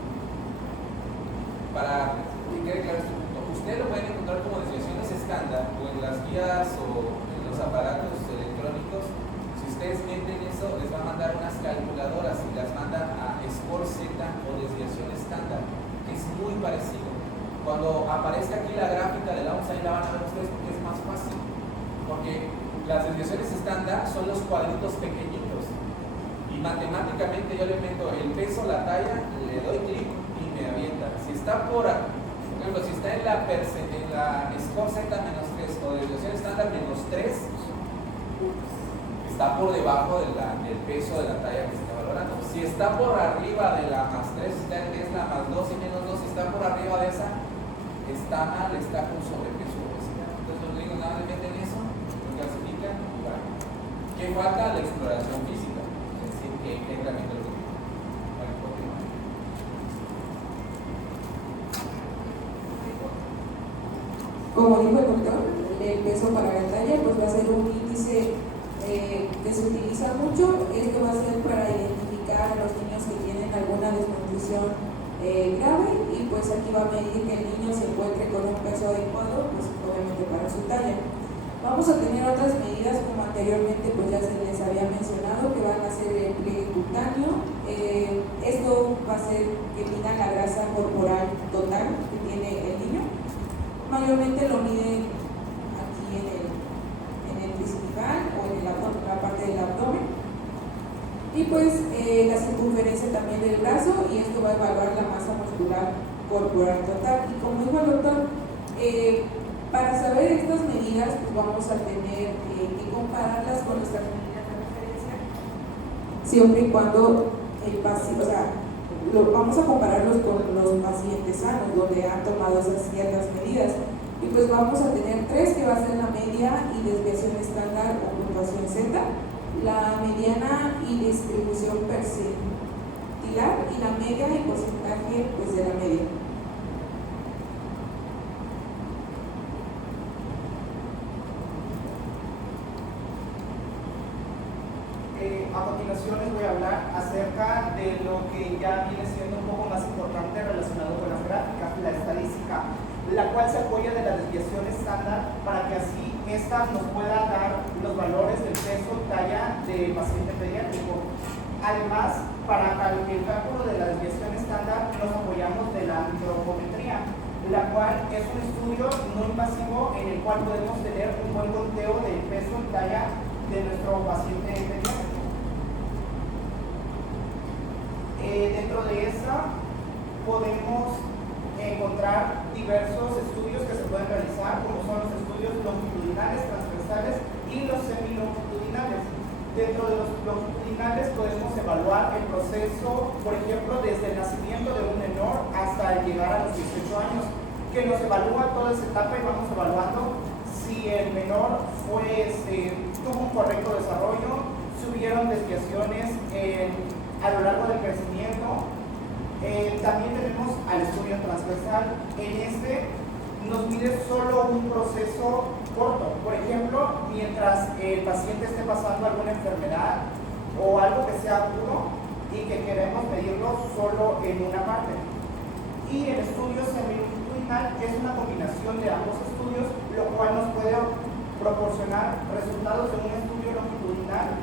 para que quede claro este punto, ustedes lo pueden encontrar como desviaciones estándar o en las guías o en los aparatos electrónicos. Si ustedes meten eso, les va a mandar unas calculadoras y las mandan a score Z o desviación estándar, que es muy parecido. Cuando aparezca aquí la gráfica de la OMS, ahí la van a ver ustedes porque es más fácil. Porque las desviaciones estándar son los cuadritos pequeñitos. Y matemáticamente yo le meto el peso, la talla, le doy clic y me avienta. Si está por ejemplo, si está en la score Z menos 3 o desviación estándar menos 3, está por debajo del peso de la talla que se está valorando. Si está por arriba de la más 3, es la más 2 y menos 2, si está por arriba de esa, está mal, está con sobrepeso o obesidad. Entonces los gringos nada más meten eso, lo clasifican y van. ¿Qué falta? La exploración física. Es decir, que realmente lo que digo. Bueno, continuamos. Como dijo el doctor, el peso para la talla pues va a ser un índice que se utiliza mucho. Esto va a ser para identificar a los niños que tienen alguna desnutrición grave, y pues aquí va a medir que el niño se encuentre con un peso adecuado, pues obviamente para su talla. Vamos a tener otras medidas como anteriormente pues ya se les había mencionado, que van a ser el pliegue cutáneo. Esto va a ser que mida la grasa corporal total que tiene el niño. Mayormente lo miden aquí en el tricipital o en la parte del abdomen. Y pues la circunferencia también del brazo, y esto va a evaluar la masa muscular corporal total. Y como dijo el doctor, para saber estas medidas pues vamos a tener que compararlas con nuestras medidas de referencia, siempre y cuando el paciente, o sea, vamos a compararlos con los pacientes sanos, donde han tomado esas ciertas medidas. Y pues vamos a tener 3, que va a ser la media y desviación estándar o puntuación Z, la mediana y distribución percentilar, y la media y porcentaje pues de la media. A continuación les voy a hablar acerca de lo que ya viene siendo un poco más importante relacionado con las gráficas, la estadística, la cual se apoya de la desviación estándar para que así esta nos pueda dar los valores del peso, talla del paciente pediátrico. Además, para el cálculo de la desviación estándar nos apoyamos de la antropometría, la cual es un estudio no invasivo en el cual podemos tener un buen conteo del peso y talla de nuestro paciente pediátrico. Dentro de esa podemos encontrar diversos estudios que se pueden realizar, como son los estudios longitudinales, transversales y los semilongitudinales. Dentro de los longitudinales podemos evaluar el proceso, por ejemplo, desde el nacimiento de un menor hasta llegar a los 18 años, que nos evalúa toda esa etapa y vamos evaluando si el menor tuvo un correcto desarrollo, si hubieron desviaciones a lo largo del crecimiento. También tenemos al estudio transversal. En este nos mide solo un proceso corto. Por ejemplo, mientras el paciente esté pasando alguna enfermedad o algo que sea agudo y que queremos medirlo solo en una parte. Y el estudio semilongitudinal es una combinación de ambos estudios, lo cual nos puede proporcionar resultados de un estudio longitudinal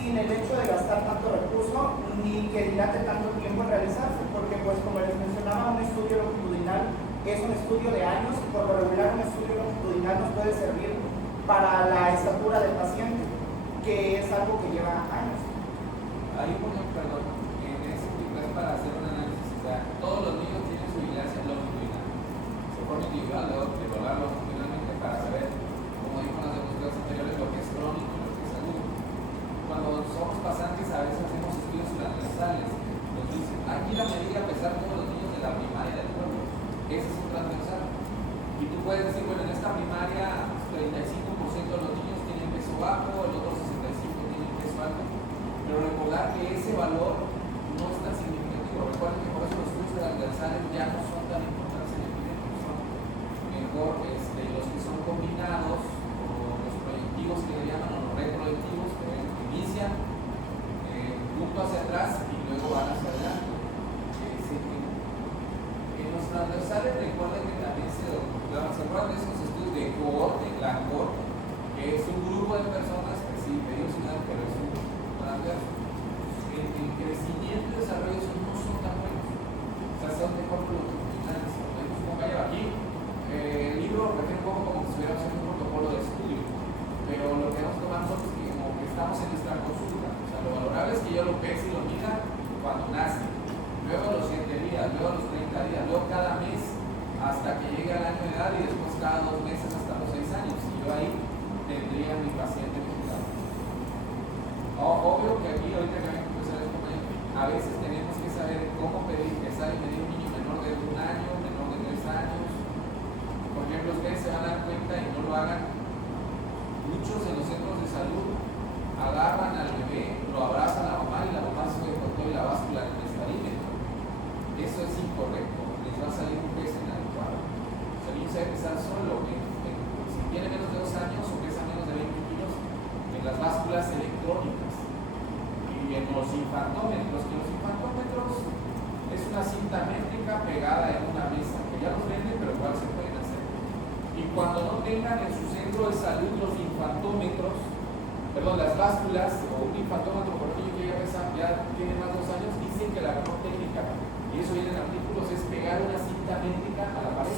sin el hecho de gastar tanto recurso ni que dilate tanto tiempo en realizarse, porque pues como les mencionaba, un estudio longitudinal es un estudio de años y por lo regular un estudio longitudinal nos puede servir para la estatura del paciente, que es algo que lleva años. Ahí, por ejemplo, perdón, en ese tipo es para hacer un análisis. O sea, todos los niños tienen su vigilancia longitudinal. Se forma individual, luego de evaluar longitudinalmente para saber, como dijo en las diapositivas anteriores, lo que es crónico y lo que es agudo. Cuando somos pasantes, a veces hacemos estudios transversales. Nos dicen, aquí la medida pesar todos los niños de la primaria del pueblo. Ese es un transversal. Y tú puedes decir, bueno, en esta primaria 35% de los niños tienen peso bajo, el otro 65% tienen peso alto. Pero recordar que ese valor no es tan significativo. Recuerden que por eso los estudios transversales ya no son tan importantes en el epidemio, son mejor los que son combinados, o los proyectivos que le llaman, o los retroyectivos, que inician punto hacia atrás y luego van hacia adelante. En los transversales recuerden que también se acuerdan de esos estudios de cohorte, la cohorte, que es un grupo de personas que sí, medios pero es un transverso. El crecimiento y desarrollo no son tan buenos. O sea, son de corto longitudinales. Como que aquí, el libro refiere un poco como si estuviéramos haciendo un protocolo de estudio, pero lo que nos tomamos nosotros es que como que estamos en nuestra consulta. O sea, lo valorable es que yo lo pese y lo mida cuando nace, luego a los 7 días, luego a los 30 días, luego cada mes hasta que llegue al año de edad y después cada 2 meses hasta los 6 años. Y yo ahí tendría a mi paciente vigilado. Obvio que aquí, ahorita que me empezar a exponer, a veces tenemos que saber cómo empezar y medir un niño menor de 1 año, menor de 3 años. Por ejemplo, ustedes se van a dar cuenta y no lo hagan. Muchos en los centros de salud agarran al bebé, lo abrazan a la mamá y la mamá sube con todo y la báscula en el estadímetro. Eso es incorrecto, les va a salir un peso inadecuado. O sea, el niño se debe pesar solo, si tiene menos de 2 años o pesa menos de 20 kilos, en las básculas electrónicas y en los infantómetros, es una cinta métrica pegada en una mesa, que ya los venden, pero igual se pueden hacer. Y cuando no tengan en su centro de salud los infantómetros, las básculas o un infantómetro por niño que ya tiene más de 2 años, dicen que la mejor técnica, y eso viene en artículos, es pegar una cinta métrica a la pared.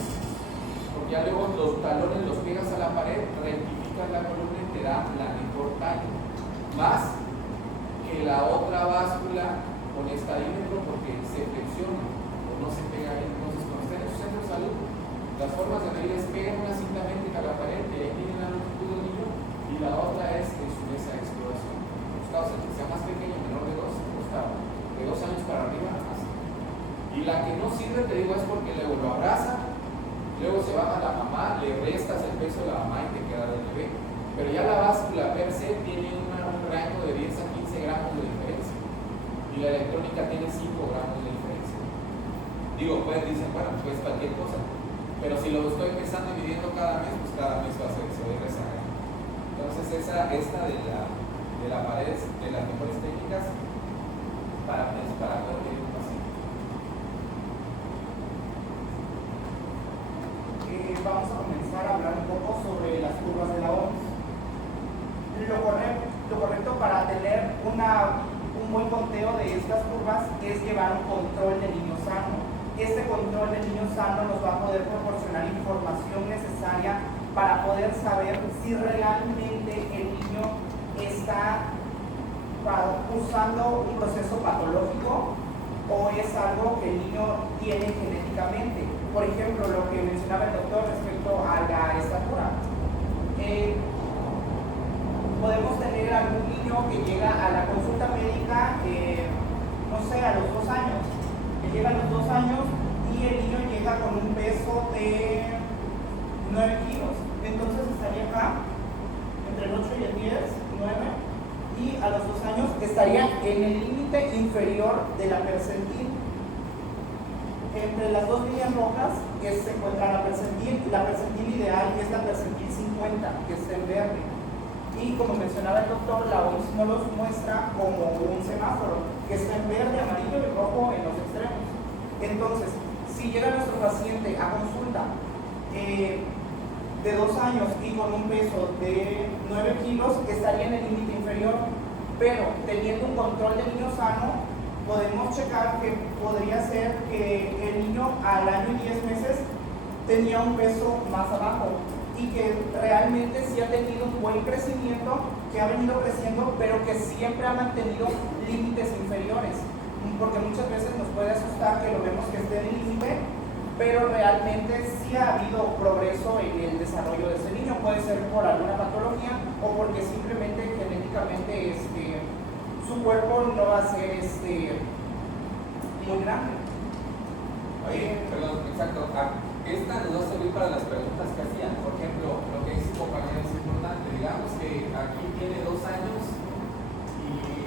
Porque ya luego los talones los pegas a la pared, rectificas la columna y te da la mejor talla. Más que la otra báscula con estadímetro porque se flexiona o no se pega bien. Entonces, cuando estén en su centro de salud, las formas de medir es pegar una cinta métrica a la pared y ahí tienen la longitud del niño, y la otra es en su mesa de exploración. Buscados el que sea más pequeño, menor de 2, buscado de 2 años para arriba, así. Y la que no sirve, te digo, es porque luego lo abraza, luego se baja la mamá, le restas el peso de la mamá y te queda del bebé. Pero ya la báscula per se tiene un rango de 10 a 15 gramos de diferencia. Y la electrónica tiene 5 gramos de diferencia. Digo, pues dicen, bueno, pues cualquier cosa. Pero si lo estoy pesando y midiendo cada mes, pues cada mes va a ser, se va a ir rezagando. Entonces esta de la pared de las mejores técnicas para poder medir un paciente. Vamos a comenzar a hablar un poco sobre las curvas de la OMS. Lo correcto para tener un buen conteo de estas curvas es llevar un control de niño sano. Este control de niño sano nos va a poder proporcionar información necesaria para poder saber si realmente el niño está usando un proceso patológico o es algo que el niño tiene genéticamente. Por ejemplo, lo que mencionaba el doctor respecto a la estatura. Podemos tener algún niño que llega a la consulta médica, no sé, a los 2 años. Que llega a los 2 años y el niño llega con un peso de 9 kilos. Entonces estaría acá, entre el 8 y el 10, 9. Y a los 2 años estaría en el límite inferior de la percentil. Entre las 2 líneas rojas se encuentra la percentil ideal es la percentil 50, que está en verde. Y como mencionaba el doctor, la OMS no los muestra como un semáforo, que está en verde, amarillo y rojo en los extremos. Entonces, si llega nuestro paciente a consulta de 2 años y con un peso de 9 kilos, estaría en el límite inferior. pero teniendo un control de niño sano, podemos checar que podría ser que el niño al año y 10 meses tenía un peso más abajo y que realmente sí ha tenido un buen crecimiento, que ha venido creciendo, pero que siempre ha mantenido límites inferiores, porque muchas veces nos puede asustar que lo vemos que esté en el límite, pero realmente sí ha habido progreso en el desarrollo de ese niño. Puede ser por alguna patología o porque simplemente genéticamente su cuerpo no va a ser muy grande. Oye, perdón, exacto. Esta nos va a servir para las preguntas que hacían. Por ejemplo, lo que dice su compañero es importante. Digamos que aquí tiene 2 años y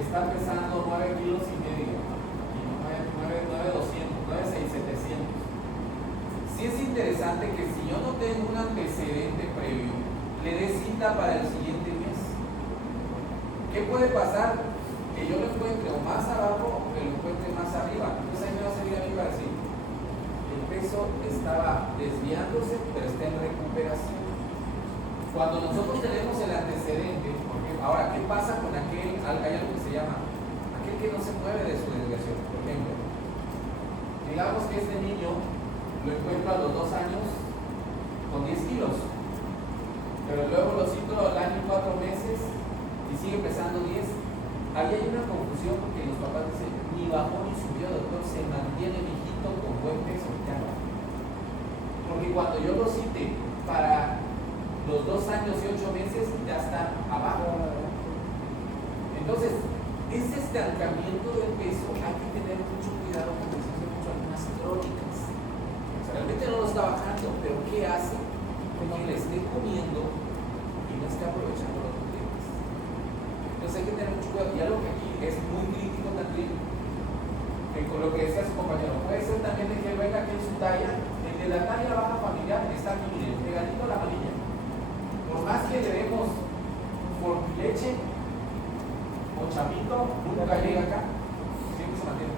está pesando 9,5 kilos y 9,700. Sí es interesante que si yo no tengo un antecedente previo, le dé cita para el siguiente mes. ¿Qué puede pasar? Que yo lo encuentre o más abajo o que lo encuentre más arriba. Entonces ahí me va a servir a mí para decir, el peso estaba desviándose, pero está en recuperación. Cuando nosotros tenemos el antecedente, porque ahora, ¿qué pasa con aquel? Hay algo que se llama aquel que no se mueve de su desviación. Por ejemplo, digamos que este niño lo encuentro a los 2 años con 10 kilos, pero luego lo cito al año y 4 meses y sigue pesando 10. Ahí hay una confusión porque los papás dicen, ni bajó ni subió, doctor, se mantiene mi hijito con buen peso, ya no. Porque cuando yo lo cite para los 2 años y 8 meses, ya está abajo. Entonces, ese estancamiento del peso hay que tener mucho cuidado porque se hace mucho algunas crónicas. O sea, realmente no lo está bajando, pero ¿qué hace? Que le esté comiendo y no esté aprovechando los nutrientes. Entonces hay que tener mucho cuidado. Y algo que aquí es muy crítico también, que con lo que decía su compañero, puede ser también de que venga aquí en su talla, el de la talla baja familiar está aquí, miren, pegadito a la manilla. Por más que le demos fortileche o chapito, nunca llega acá, siempre se mantiene.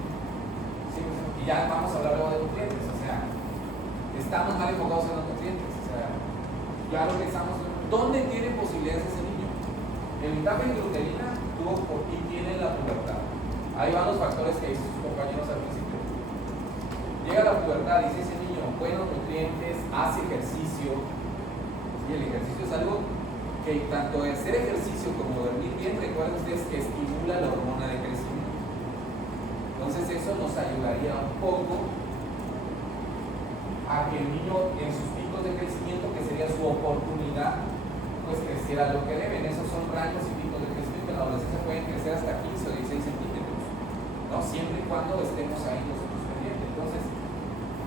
Y ya vamos a hablar luego de nutrientes, o sea, estamos mal enfocados en los nutrientes, o sea, claro que estamos. ¿Dónde tiene posibilidades ese niño? El vitamin de glutelina tuvo por ti tiene la pubertad. Ahí van los factores que dicen sus compañeros al principio. Llega la pubertad, dice ese niño, buenos nutrientes, hace ejercicio. Y el ejercicio es algo que tanto hacer ejercicio como dormir bien, recuerden ustedes que estimula la hormona de crecimiento. Entonces eso nos ayudaría un poco a que el niño en sus picos de crecimiento, que sería su oportunidad, pues creciera lo que deben. Esos son rangos y picos de crecimiento. En la adolescencia pueden crecer hasta 15 o 16 centímetros, ¿no? Siempre y cuando estemos ahí nosotros pendientes. Entonces,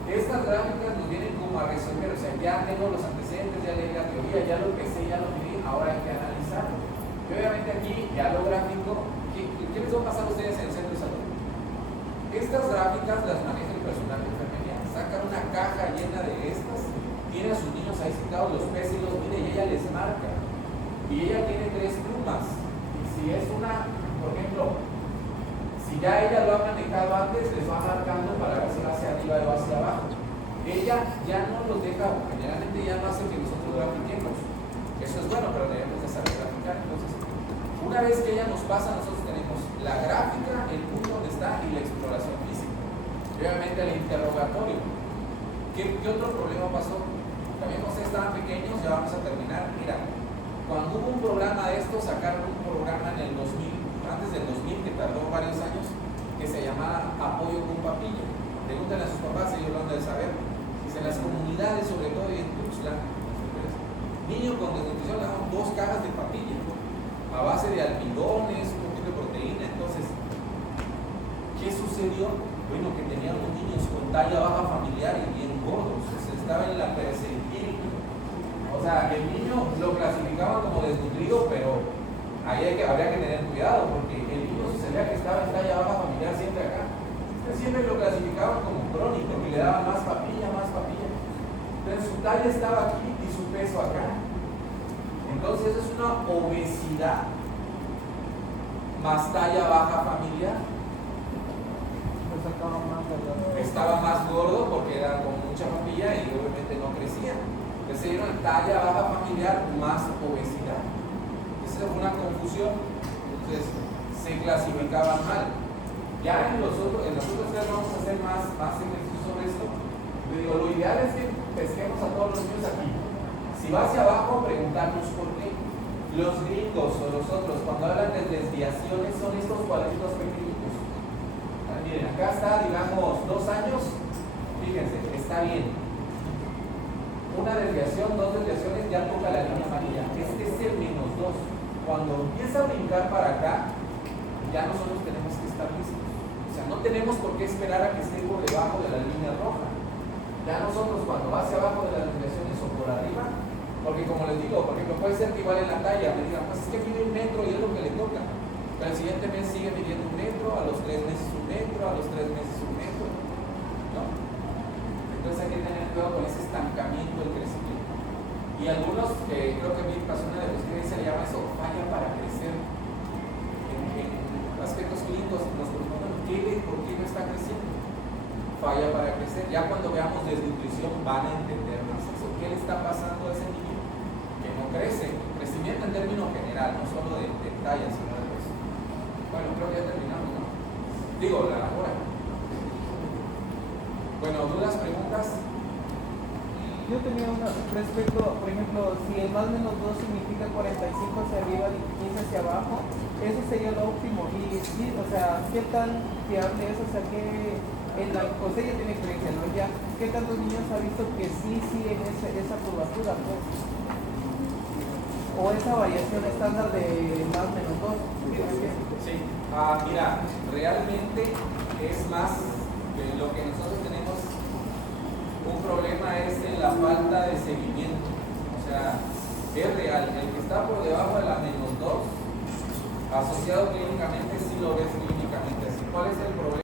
estas gráficas nos vienen como a resolver, o sea, ya tengo los antecedentes, ya leí la teoría, ya lo empecé, ya lo medí, ahora hay que analizarlo. Y obviamente aquí, ya lo gráfico, ¿qué les va a pasar a ustedes en el centro de salud? Estas gráficas las maneja el personal de enfermería, sacan una caja llena de estas, tiene a sus niños ahí sentados, los pesa y los mide y ella les marca. Y ella tiene 3 plumas. Y si es una, por ejemplo, si ya ella lo ha manejado antes, les va marcando para ver si va hacia arriba o hacia abajo. Ella ya no los deja, generalmente ya no hace que nosotros grafiquemos. Eso es bueno, pero debemos de saber graficar. Entonces, una vez que ella nos pasa, nosotros tenemos la gráfica, el punto donde está y la exploración física. Y obviamente el interrogatorio. ¿Qué otro problema pasó? También ustedes estaban pequeños, ya vamos a terminar. Mira, cuando hubo un programa de estos, sacaron un programa en el 2000, antes del 2000, que tardó varios años, que se llamaba Apoyo con Papilla. Pregúntenle a sus papás, ellos lo han de saber. Dice, en las comunidades, sobre todo y en Tuxtla, niños con desnutrición le daban 2 cajas de papilla, a base de almidones, un poquito de proteína. Entonces, ¿qué sucedió? Bueno, que tenían los niños con talla baja familiar y bien gordos, o sea, estaba en la percentil. O sea, el niño lo clasificaban como desnutrido, pero ahí habría que tener cuidado, porque el niño, si sabía que estaba en talla baja familiar, siempre acá, siempre lo clasificaban como crónico, que le daban más papilla, pero su talla estaba aquí y su peso acá. Entonces es una obesidad más talla baja familiar. Estaba más gordo porque era con mucha papilla y obviamente no crecía. Entonces se dieron talla baja familiar más obesidad. Esa fue una confusión. Entonces, se clasificaban mal. Ya en las otras clases vamos a hacer más ejercicios sobre esto. Yo digo, lo ideal es que pesquemos a todos los niños aquí. Si va hacia abajo, preguntarnos por qué. Los gringos o los otros, cuando hablan de desviaciones, son estos cuadritos pequeñitos. Miren, acá está, digamos, 2 años. Fíjense, está bien. Una desviación, 2 desviaciones, ya toca la línea amarilla. Este es el -2. Cuando empieza a brincar para acá, ya nosotros tenemos que estar listos. O sea, no tenemos por qué esperar a que esté por debajo de la línea roja. Ya nosotros cuando va hacia abajo de las desviaciones o por arriba, porque como les digo, por ejemplo, puede ser que igual en la talla me digan, pues es que mide 1 metro y es lo que le toca. Pero el siguiente mes sigue midiendo 1 metro, a los 3 meses 1 metro, a los 3 meses 1 metro. ¿No? Entonces hay que tener cuidado con ese estancamiento del crecimiento. Y algunos, creo que a mí pasó una diapositiva y se le llama eso falla para crecer. En aspectos clínicos nos preguntan por qué no está creciendo. Falla para crecer. Ya cuando veamos desnutrición van a entender más eso. ¿Qué le está pasando a ese niño que no crece? Crecimiento en términos general, no solo de talla, sino de peso. Bueno, creo que ya terminamos, ¿no? Digo, la hora. Bueno, ¿dudas, preguntas? Yo tenía una respecto, por ejemplo, si el más menos 2 significa 45 hacia arriba y 15 hacia abajo, eso sería lo óptimo. Y sí, o sea, ¿qué tan fiable es? O sea, que en la José ya tiene experiencia, ¿no? Ya, ¿qué tantos niños ha visto que sí siguen esa curvatura, pues? O esa variación estándar de más menos 2. Sí, mira, realmente es más lo que nosotros tenemos. Un problema es en la falta de seguimiento. O sea, es real. El que está por debajo de la -2, asociado clínicamente, sí lo ves